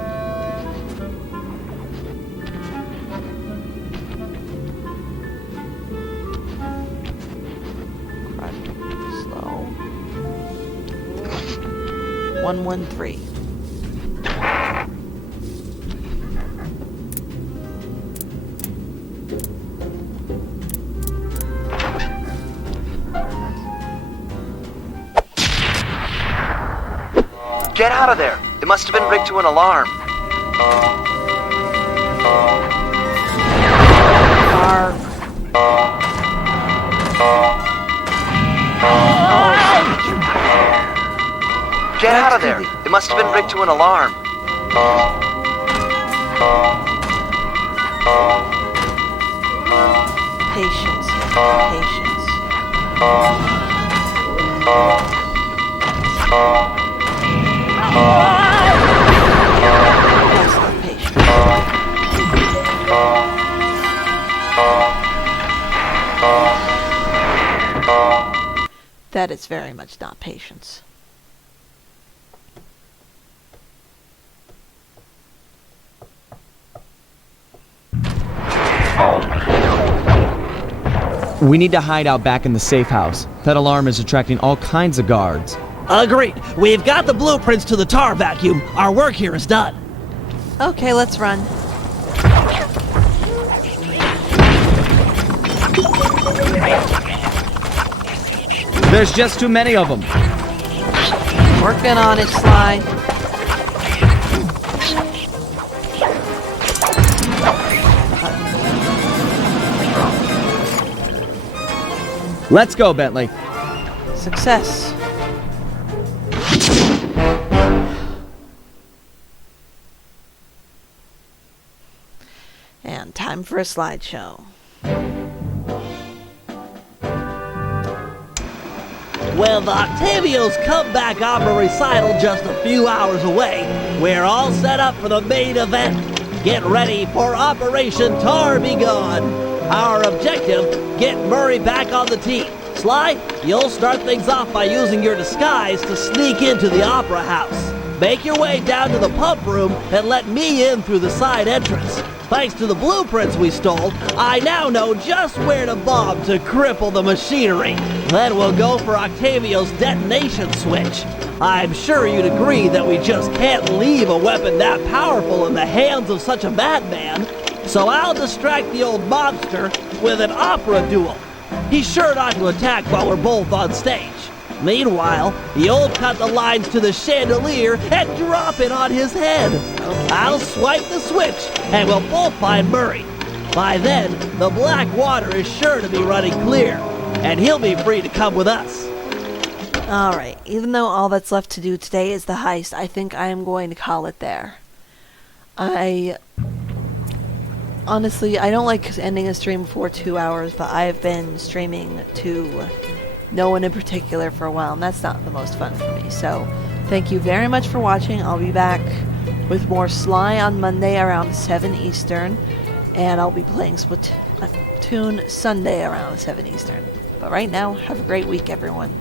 113. Get out of there! It must have been rigged to an alarm. Get out of there! It must have been rigged to an alarm. Patience. That's not patience. That is very much not patience. We need to hide out back in the safe house. That alarm is attracting all kinds of guards. Agreed. We've got the blueprints to the tar vacuum. Our work here is done. Okay, let's run. There's just too many of them. Working on it, Sly. Let's go, Bentley. Success. And time for a slideshow. With Octavio's comeback opera recital just a few hours away, we're all set up for the main event. Get ready for Operation Tar Be Gone. Our objective, get Murray back on the team. Sly, you'll start things off by using your disguise to sneak into the opera house. Make your way down to the pump room and let me in through the side entrance. Thanks to the blueprints we stole, I now know just where to bomb to cripple the machinery. Then we'll go for Octavio's detonation switch. I'm sure you'd agree that we just can't leave a weapon that powerful in the hands of such a madman. So I'll distract the old mobster with an opera duel. He's sure not to attack while we're both on stage. Meanwhile, you'll cut the lines to the chandelier and drop it on his head. I'll swipe the switch, and we'll both find Murray. By then, the black water is sure to be running clear, and he'll be free to come with us. Alright, even though all that's left to do today is the heist, I think I am going to call it there. Honestly, I don't like ending a stream for 2 hours, but I've been streaming to no one in particular for a while, and that's not the most fun for me. So, thank you very much for watching. I'll be back with more Sly on Monday around 7 Eastern, and I'll be playing Splatoon Sunday around 7 Eastern. But right now, have a great week, everyone.